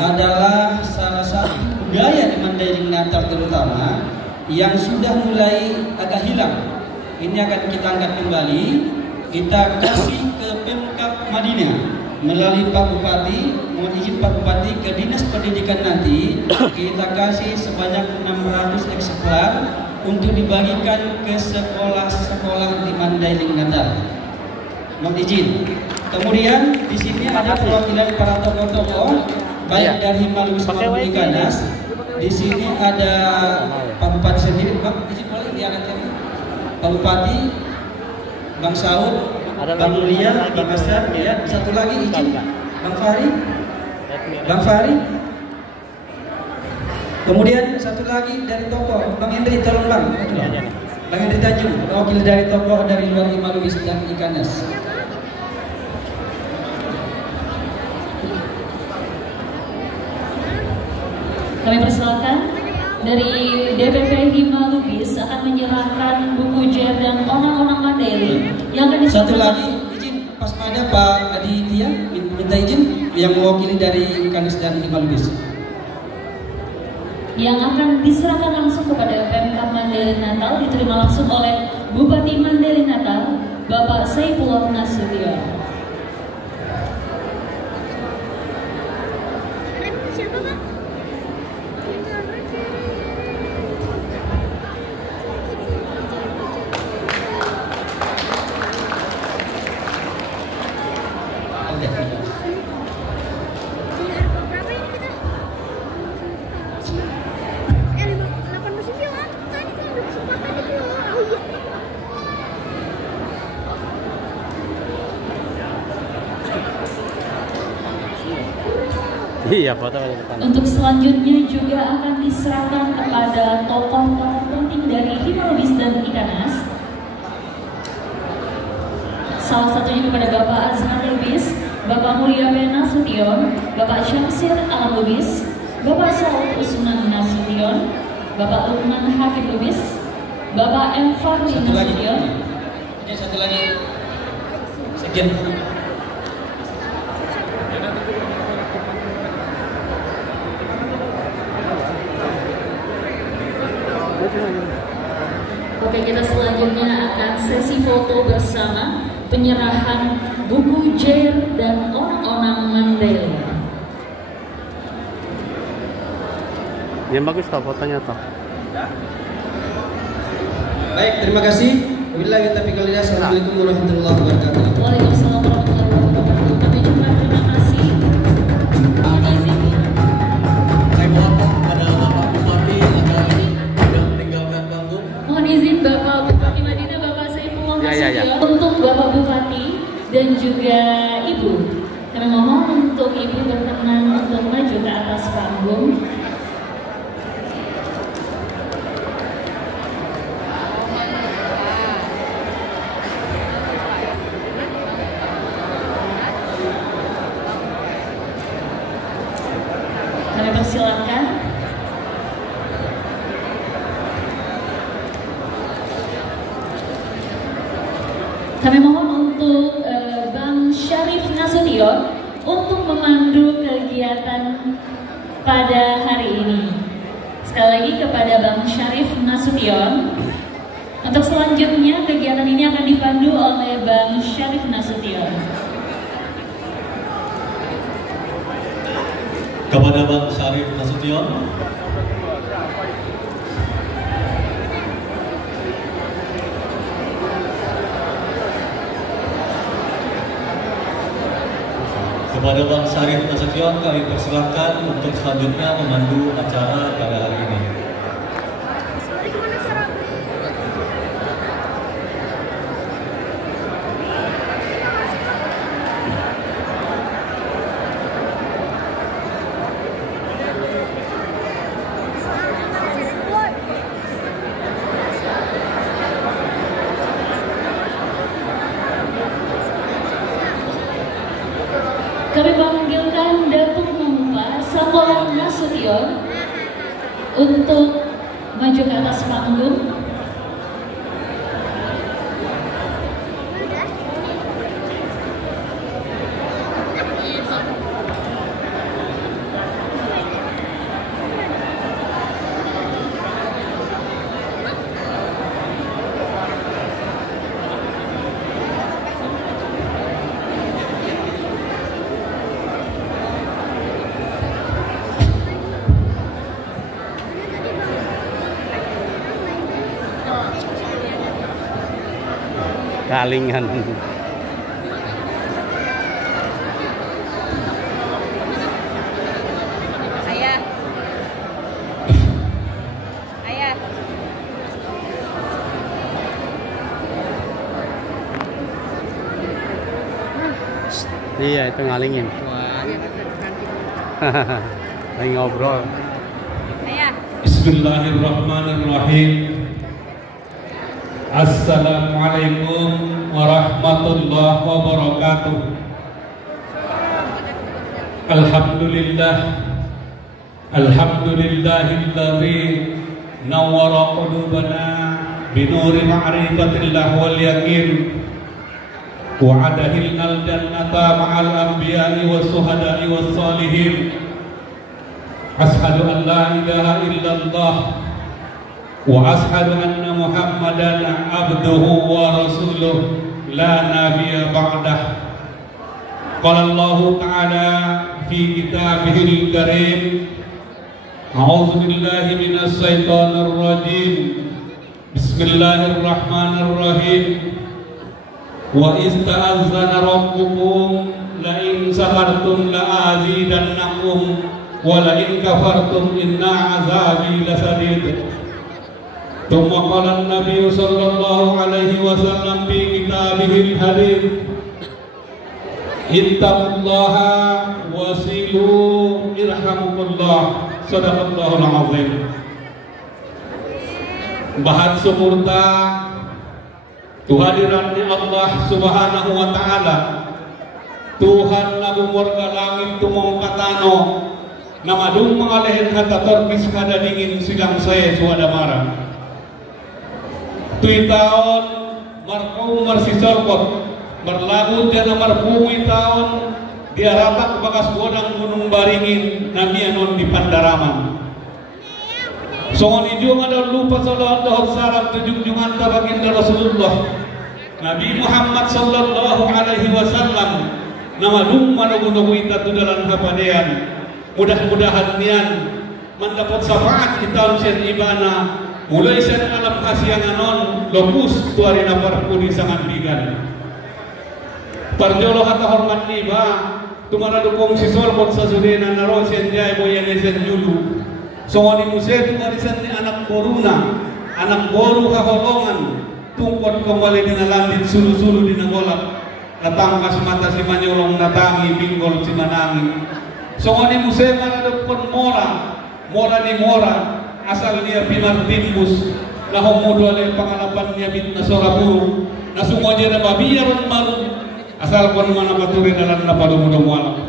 adalah salah satu budaya di Mandailing Natal terutama yang sudah mulai agak hilang. Ini akan kita angkat kembali, kita kasih ke Pemkab Madinah melalui Pak Bupati. Mohon izin Pak Bupati, ke Dinas Pendidikan nanti kita kasih sebanyak 600 eksemplar untuk dibagikan ke sekolah-sekolah di Mandailing Natal. Mohon izin. Kemudian di sini ada perwakilan para tokoh-tokoh baik dari Hima Lubis maupun Ikanas. Di sini ada Pak Bupati sendiri. Bang, izin boleh diangkat ya? Pak Bupati, Bang Saud, Bang Mulia, Bang Asar, ya. Satu lagi izin Bang Fahri. Kemudian satu lagi dari tokoh Bang Hendri, tolong Bang. Bang Hendri Tanjung, wakil dari tokoh dari luar Hima Lubis dan Ikanas. Kami persilakan dari DPP Hima Lubis akan menyerahkan buku Jair dan Onang-Onang Mandailing yang akan satu lagi izin Pas Pada Pak Aditya minta izin yang mewakili dari Ikanas dan Hima Lubis yang akan diserahkan langsung kepada Pemkab Mandailing Natal, diterima langsung oleh Bupati Mandailing Natal Bapak Saifullah Nasution. Iya, foto di depan. Untuk selanjutnya juga akan diserahkan kepada tokoh-tokoh penting dari Hima Lubis dan Ikanas. Salah satunya kepada Bapak Azhar Lubis, Bapak Mulia P. Nasution, Bapak Syamsir Alam Lubis, Bapak Saud Usman Nasution, Bapak Lukman Hakim Lubis, Bapak M. Fahmi Nasution. Ini satu lagi. Sekian. Oke, kita selanjutnya akan sesi foto bersama penyerahan buku Jair dan orang-orang Mandela. Yang bagus toh fotonya toh. Baik, terima kasih. Wabillahi taufiq wal hidayah. Assalamualaikum warahmatullahi wabarakatuh. Waalaikumsalam warahmatullahi wabarakatuh. Kami juga terima kasih. Saya mohon kepada Bapak Bupati agar tidak meninggalkan panggung. Mohon izin Bapak Bupati Madinah, Bapak Saifullah Nasution, untuk Bapak Bupati dan juga Ibu. Kami mohon untuk Ibu berkenan untuk maju ke atas panggung. Kami persilakan. Kami mohon untuk Bang Syarif Nasution untuk memandu kegiatan pada hari ini. Sekali lagi kepada Bang Syarif Nasution. Untuk selanjutnya kegiatan ini akan dipandu oleh Bang Syarif Nasution. Kepada Bang Syarif Nasution. Kepada Bang Syarif Nasution kami persilahkan untuk selanjutnya memandu acara pada hari ini. Kami panggilkan Datuk Mumpa Samuel Nasution untuk maju ke atas panggung. Kalingan. Ayah. Ayah. Iya, itu ngalingin. Lagi ngobrol. Ayah. Bismillahirrahmanirrahim. Assalamualaikum warahmatullahi wabarakatuh. Alhamdulillah. Alhamdulillahilladzi nawwara qulubana binuri ma'rifatillah wal yaqin wa adahilnal jannata ma'al anbiya'i was suhada'i was salihin. Ashhadu an la ilaha illallah wa ashhadu anna Muhammadan abduhu wa rasuluh la nabiyya ba'dah. Qala Allah ta'ala fi kitabihil karim, a'udzu billahi minas syaitonir rajim. Bismillahirrahmanirrahim. Wa ista'azzana rabbukum la in sakartum la azidannakum wa la in kafartum inna azabi lasadid. ثم قال النبي صلى الله عليه وسلم في كتابه الحديث اتقوا الله وسيلوا irhamukullah. Sadaqallahul azim. Bahan sumurta tuhadirannya Allah Subhanahu wa taala. Tuhan Nabi warga langit tumong katano namadung mengalehin kata torkis kada dingin silang saya suada marah. Tui tahun markau marsisorkot berlagu dia nomor bumi tahun dia ratak bagas godang gunung baringin nami anon di Pandaraman. Songon ijung ada lupa salawat dohor sarap tujung-jungan baginda Rasulullah Nabi Muhammad sallallahu alaihi wasallam nama dung manogu-nogu ita tu dalam kapadean. Mudah-mudahan nian mendapat syafaat di tahun sian ibana mulai sian alam kasianganon lokus tuari naparku di sangat digan. Parjolo kata hormat niba tumara dukung sisol pot sasudena naro sian jai boyane sian julu. Songoni museh tumarisan ni anak boruna, anak boru kaholongan, tungkot kembali di landit sulu-sulu di nangolak, natangkas mata si manyolong natangi, binggol si manangi. Songoni museh manadapon mora ni mora, asal dia pimar timbus, lahong mudo alay pangalapan niya bit na soraburu, nasungo niya na babiyaron maru, asal kon mana paturi dalam napadumudamualak.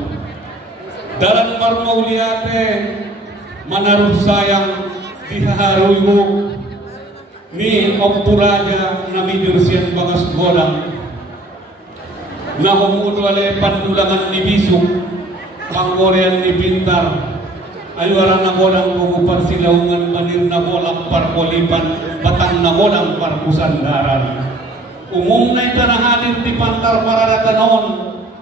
Dalam marmauliate, menaruh sayang diharuimu ni ompuraja nami jursian bagas godang nahomudu ale pandulangan ni bisuk panggorean ni pintar ayuara na godang pengupar silaungan manir na bolak parpolipan batang na godang parpusandaran umum na ita na hadir di pantar paradatanon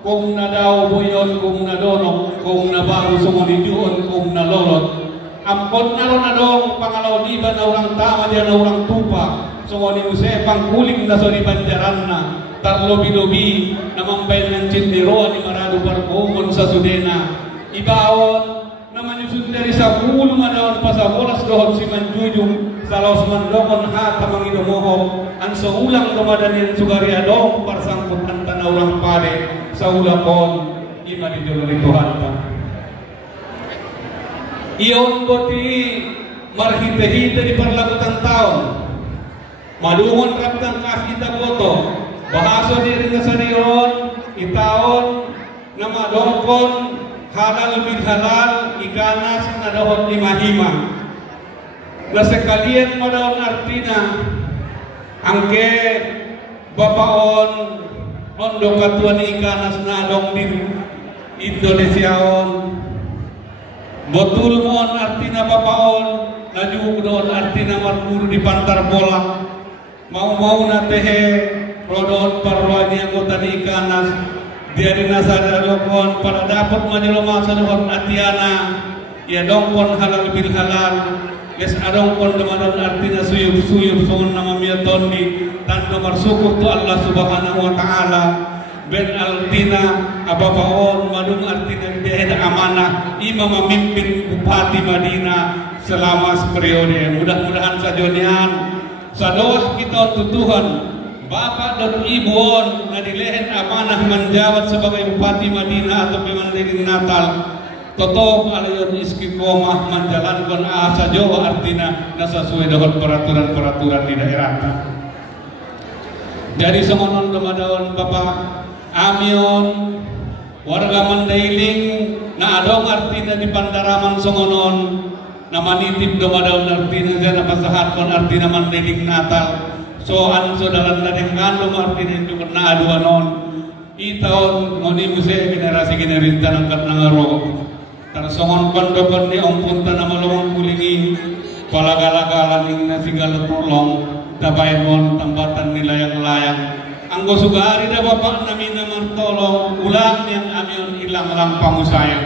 kung na daw buyon kung na donok kung na baru sumonijuon kung na lolot ampon naron na dong pangalaw di ba na orang tama diyan na orang tupa sumoni museh pangkuling na soni banjaran na tarlobi-lobi na mambayan ng cindero ni marado parkumon sa sudena ibawon na manyusud dari sa pulo manawan pa sa bolas dohon si manjujung sa laos mandokon hata mangidomoho ang sa ulang dumadanin sugari adong parsangkot ang tanawang pade sa ulakon ima di jolo ni Tuhan ta iyon boti marhite-hite di parlagutan taon madungon raptang kakita boto bahaso diri nga saniron itaon na madongkon halal bin halal ikanas na dahon hima-hima na sekalian madawon artina angke bapaon ondo katuan ikanas na dong di Indonesiaon betul mohon artina bapaon laju doon artina marguru di pantar bola mau na tehe rodon parwani anggota ni ikanas diari nasada lokon para dapat manjeloma sa doon atiana ya dongkon halal bil halal yes adongkon demadon artina suyup songon nama miyaton di tanda marsyukur tu Allah subhanahu wa ta'ala ben altina abapaon madung artina diheda amanah ima memimpin Bupati Madinah selama periode mudah-mudahan sajonian sadoah kita untuk Tuhan Bapak dan Ibu na dilehen amanah menjawab sebagai Bupati Madinah atau pemandiri Natal totoo alayon istiqomah menjalankan asa Jawa artina na sesuai dengan peraturan-peraturan di daerah. Jadi semonon dumadaon Bapak Amion warga Mandailing na adong artina di Pandaraman songonon na manitip dumadaon artina sa napasahat kon artina Mandailing Natal so anso dalan na dengkandong artina juga na aduanon itaon ngoni muse generasi nangkat nangaro tarsongon pandokon ni ompunta na malawang kulingi palagala-gala ning nasigala tulong tabayan mon tambatan nilayang-layang anggo sugari da bapak namin na martolong ulang yang amion ilang lang pangusayang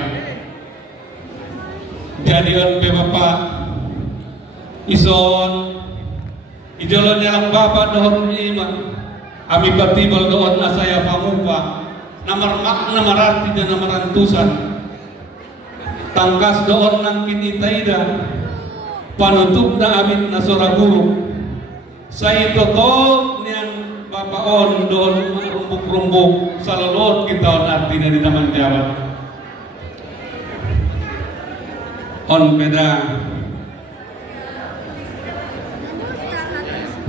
jadion pe bapak ison ijolon yang bapak dohon iman ami patibal doon asaya pamupa namar makna mararti dan namarantusan tangkas doon ng kinitaida panutup na amin na soraguro sa itoto niyan bapaon doon rumbuk-rumbuk sa lolot kita on arti na dinaman jawab on peda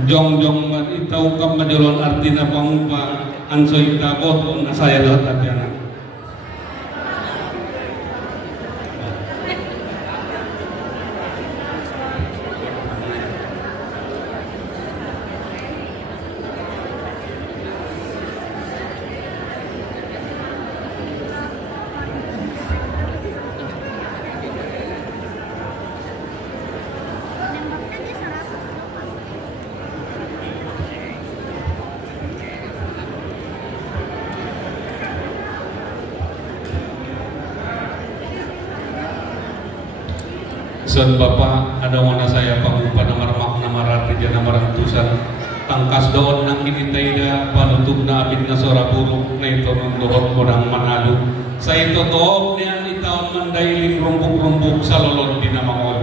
jong man itau kam majolon artina pangupa anso ita boto na saya lahat apiana. Sun Bapak ada wana saya pangupa namar makna reja namar tusan tangkas doon nang kinitaida panutup na abid na sora buruk na ito nung doon kurang manalo sa ito doon niyan itaon mandailing rumpuk-rumpuk sa lolod di namangol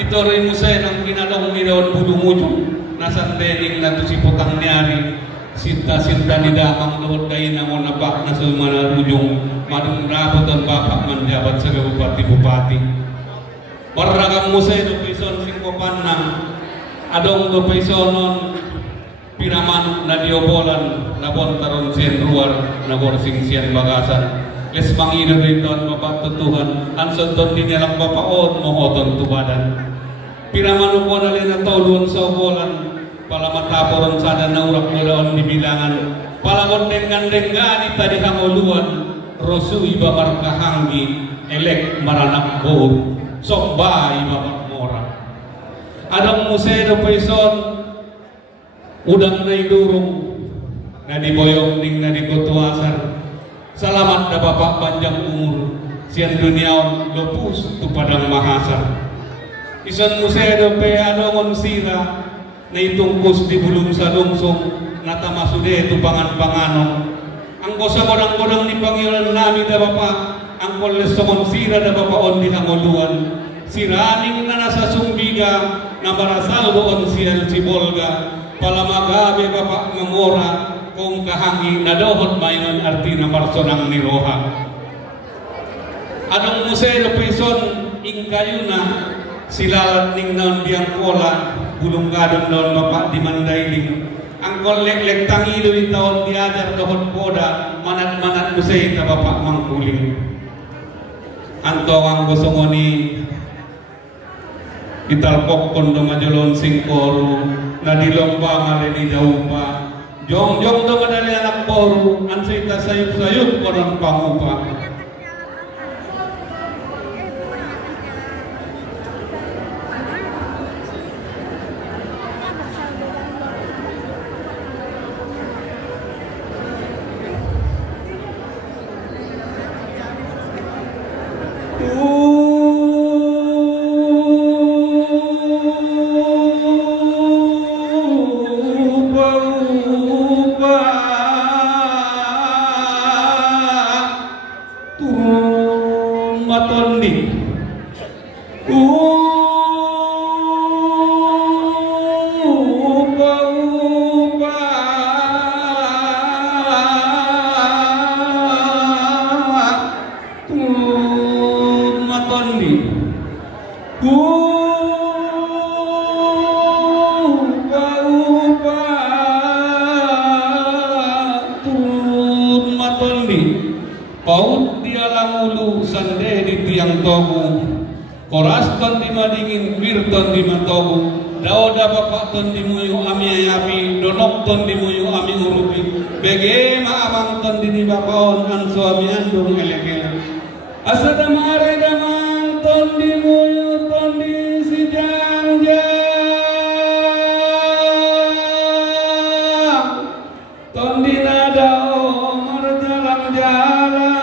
ito rin mo saya nang kinadong nilawan budumujong nasandening na to si putang niyari sinta-sinta ni damang doon dahi na mo napak na sa manarujong madung rapot ang bapak manjabat sa bupati warragam musay do pison singkopan na adong do pisonon piraman na diobolan na bontaron sen ruar na borsing siyan bagasan les mangido dito ang mapatutuhan anson ton din nilang papaon mohoton tubadan piraman upo na rin na tolon sa ubolan pala mataporon sana na urak nulaon di bilangan palagon denggan-denggan tadi hanguluan rosui babar kahanggi elek maranak bor sok bayi bapak mora adang museo paison udang na idurong na diboyong ning na dikotuasar salamat na bapak panjang umur sian duniaon lopus tu padang mahasar ison museo pe adongon sira na itungkus di bulung sa lungsong natamasude tu pangan-panganon ang kosa kodang-kodang ni Panginoon namin na bapak ang kolesongon sira na bapaon di hangoluan siraning na nasa sumbiga na marasal doon si Bolga palamagabe bapak memora kung kahangi na dohot maynon arti na marsonang niroha anong museo prison ingkayo na silalat ning naon diang kola bulong gadon doon bapak di mandailing ang kolek-lek tangido di taon diajar dohot poda manat-manat museo na bapak mangkuling antong ang gosongoni italpok kondo majolon singkoru na dilomba maleni jaupa jong-jong do madali anak poru ansita sayup-sayup konon pangupa paut di alang ulu sande di tiang togu koras ton di madingin bir ton di matogu dauda bapak ton di muyu ami ayapi donok ton di muyu ami urupi bege ma amang ton di bapaon an suami andung elek-elek asada mare damang ton di muyu ton di sijang ton di nadao marjalang-jalang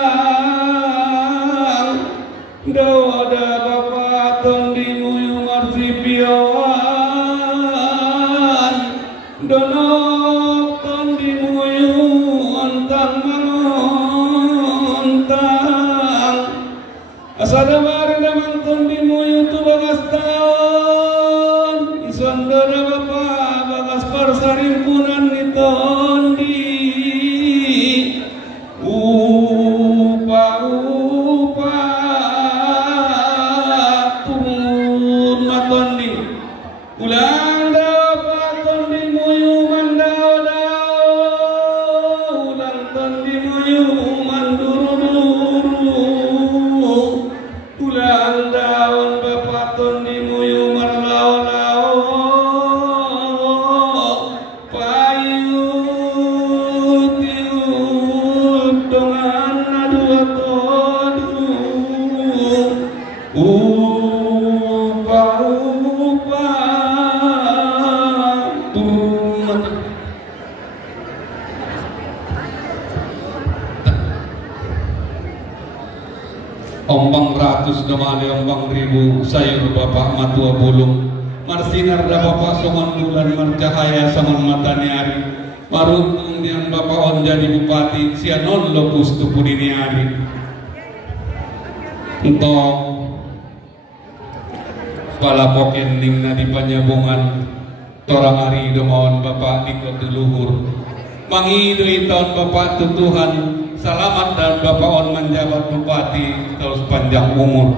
dauda bapak ton di muyu marsipiawan donok ton di muyu ontang mengontang asada mare damang ton di muyu tu bagas taon ison doda bapak bagas parsarimpunan ni ton di upa 100 domale ombang ribu sayur Bapak Matua Bulung marsinar da Bapak Soman Bulan marcahaya saman matani hari maruntung yang Bapak on jadi bupati sianon lokus tupudini hari entong pala poken ningna di panyabungan torang hari domawan Bapak nikot duluhur mangidoi tahun Bapak tutuhan selamat dan Bapak on menjabat bupati terus panjang umur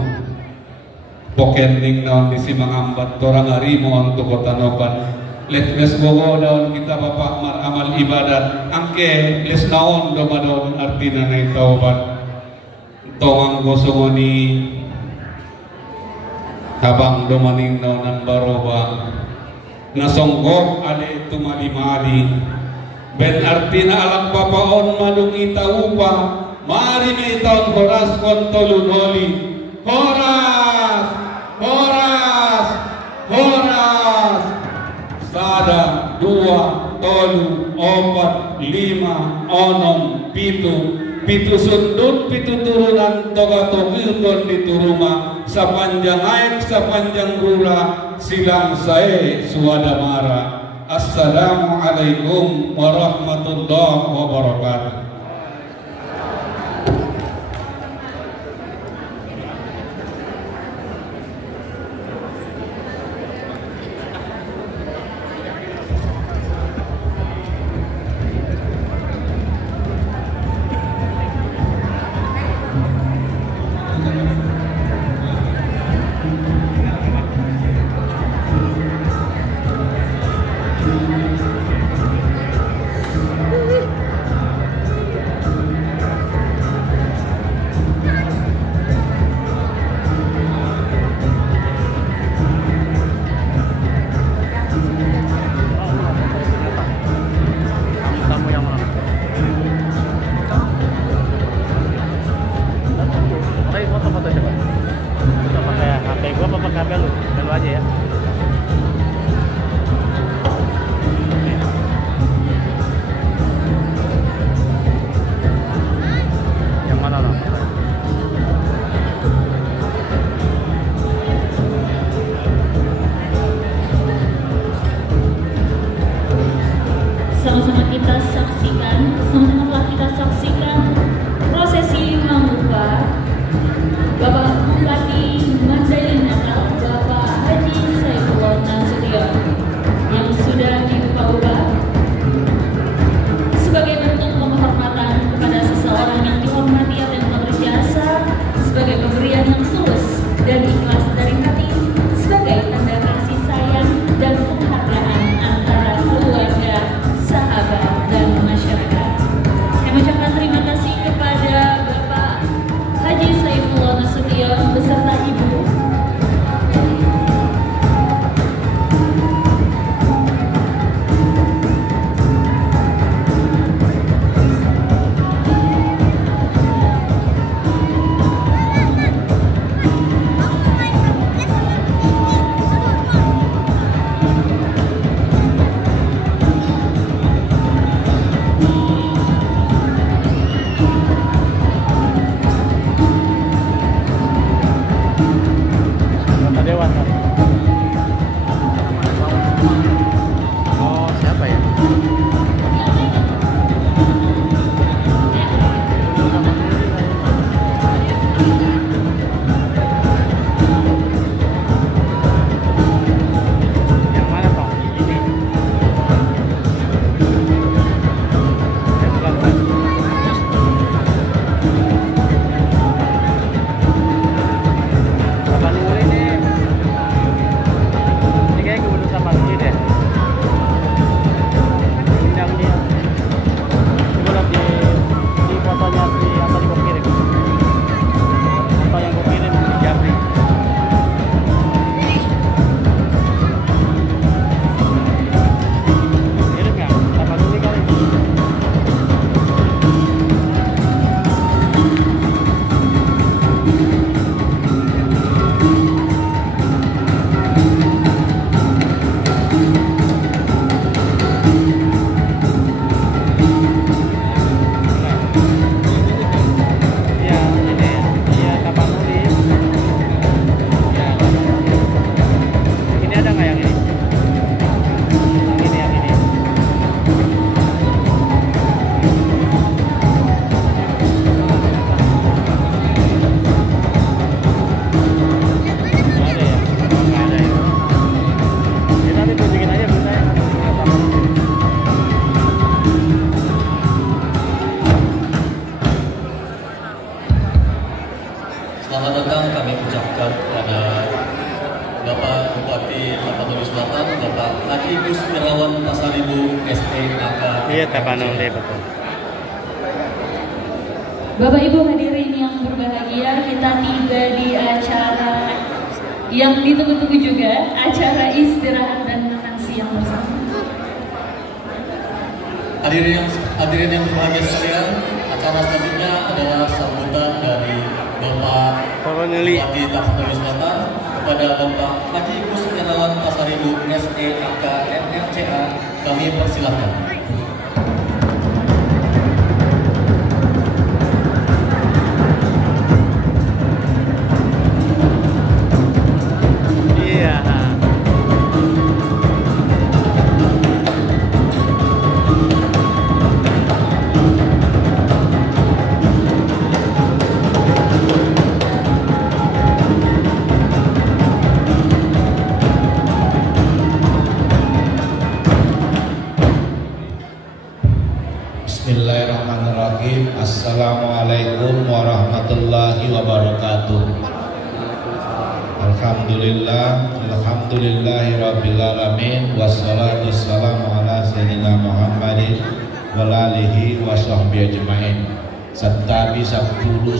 poken ning naon di Simangambat torang hari mohon tu kota Noban les bogo daun kita Bapak mar amal ibadat angke les naon domadon artina na taubat tawang gosongoni habang domaning naonan baroba nasonggok ade tumali-mali ben artina alak papaon madung itaupa mari na itaon horas kontolunoli horas horas horas sada dua tolu opat lima onom pitu sundut pitu turunan toga togiuton di turuma sapanjang aek sapanjang rura silang sae suada mara. Assalamualaikum warahmatullahi wabarakatuh. Dan penghargaan antara keluarga, sahabat, dan masyarakat. Gus Irawan Pasaribu SEAK. Iya, Tapanong deh betul. Bapak Ibu hadirin yang berbahagia, kita tiba di acara yang ditunggu-tunggu juga, acara istirahat dan makan siang bersama. Hadirin yang berbahagia sekalian, acara selanjutnya adalah sambutan dari Bapak Bupati Tapanuli Selatan kepada Bapak Haji Gus Irawan Pasaribu SEAK MRCA. Kami persilahkan. Bismillahirrahmanirrahim. Assalamualaikum warahmatullahi wabarakatuh. Alhamdulillahi rabbil wassalatu wassalamu ala sayyidina Muhammadin wa alihi wa sahbihi ajmain. Sattabi sabdulu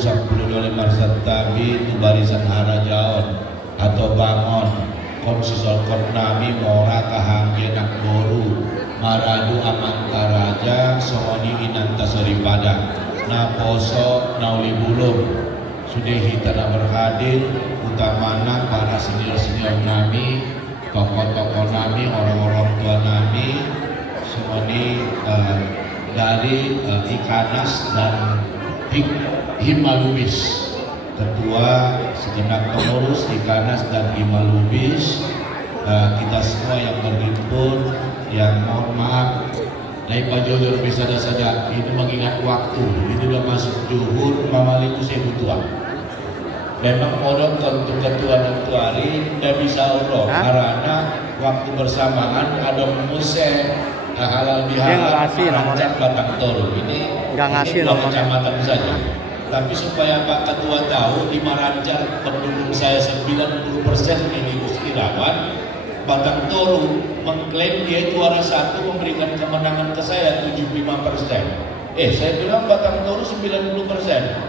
oleh marsattabi itu barisan harajaon atau bangon konsisol kornami mora kahanggenak boru maradu amantaraja songoni inantasori padang na poso nauli bulung sudehi tanah berhadir utamana para senior nami, tokoh-tokoh nami, orang-orang tua nami songoni dari Ikanas dan Himalubis, ketua segenap pengurus Ikanas dan Himalubis, kita semua yang berhimpun, yang mohon maaf naik pajol bisa saja ini mengingat waktu, ini sudah masuk zuhur, mamaliku saya butuh. Memang modal untuk ketua dan tuari tidak bisa urut karena waktu bersamaan ada musik halal bihalal merancang Batang Toru ini dua kecamatan saja. Tapi supaya Pak Ketua tahu di Marancar penduduk saya 90% ini Gus Irawan, Batang Toru mengklaim dia juara satu memberikan kemenangan ke saya 75%. Saya bilang Batang Toru 90%.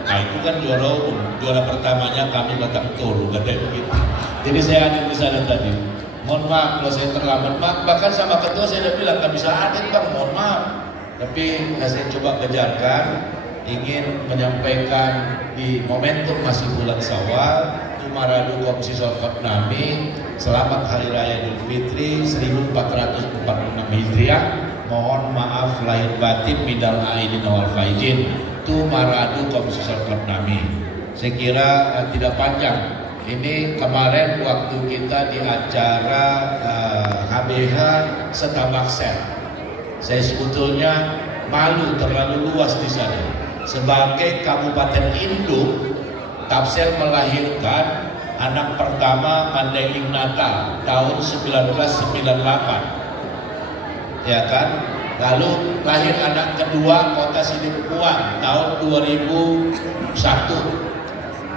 Nah itu kan juara umum, juara pertamanya kami Batang Toru, katanya begitu. Jadi saya hadir di sana tadi. Mohon maaf kalau saya terlambat, bahkan sama ketua saya udah bilang gak bisa hadir bang, mohon maaf. Tapi saya coba kejarkan, ingin menyampaikan di momentum masih bulan Syawal, Maradu Komisi Sorkot Nami, selamat Hari Raya Idul Fitri 1446 Hijriah. Mohon maaf lahir batin minal aidin wal faizin. Tu Maradu Komisi Sorkot Nami. Saya kira tidak panjang. Ini kemarin waktu kita di acara HBH Setabaksen, saya sebetulnya malu terlalu luas di sana. Sebagai Kabupaten Induk, Tapsel melahirkan anak pertama Mandailing Natal tahun 1998, ya kan? Lalu lahir anak kedua Kota Sidimpuan tahun 2001.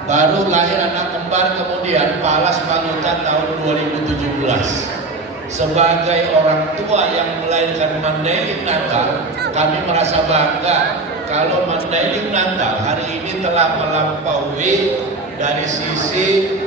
Baru lahir anak kembar kemudian Palas Panutan tahun 2017. Sebagai orang tua yang melahirkan Mandailing Natal, kami merasa bangga kalau Mandailing Natal hari ini telah melampaui dari sisi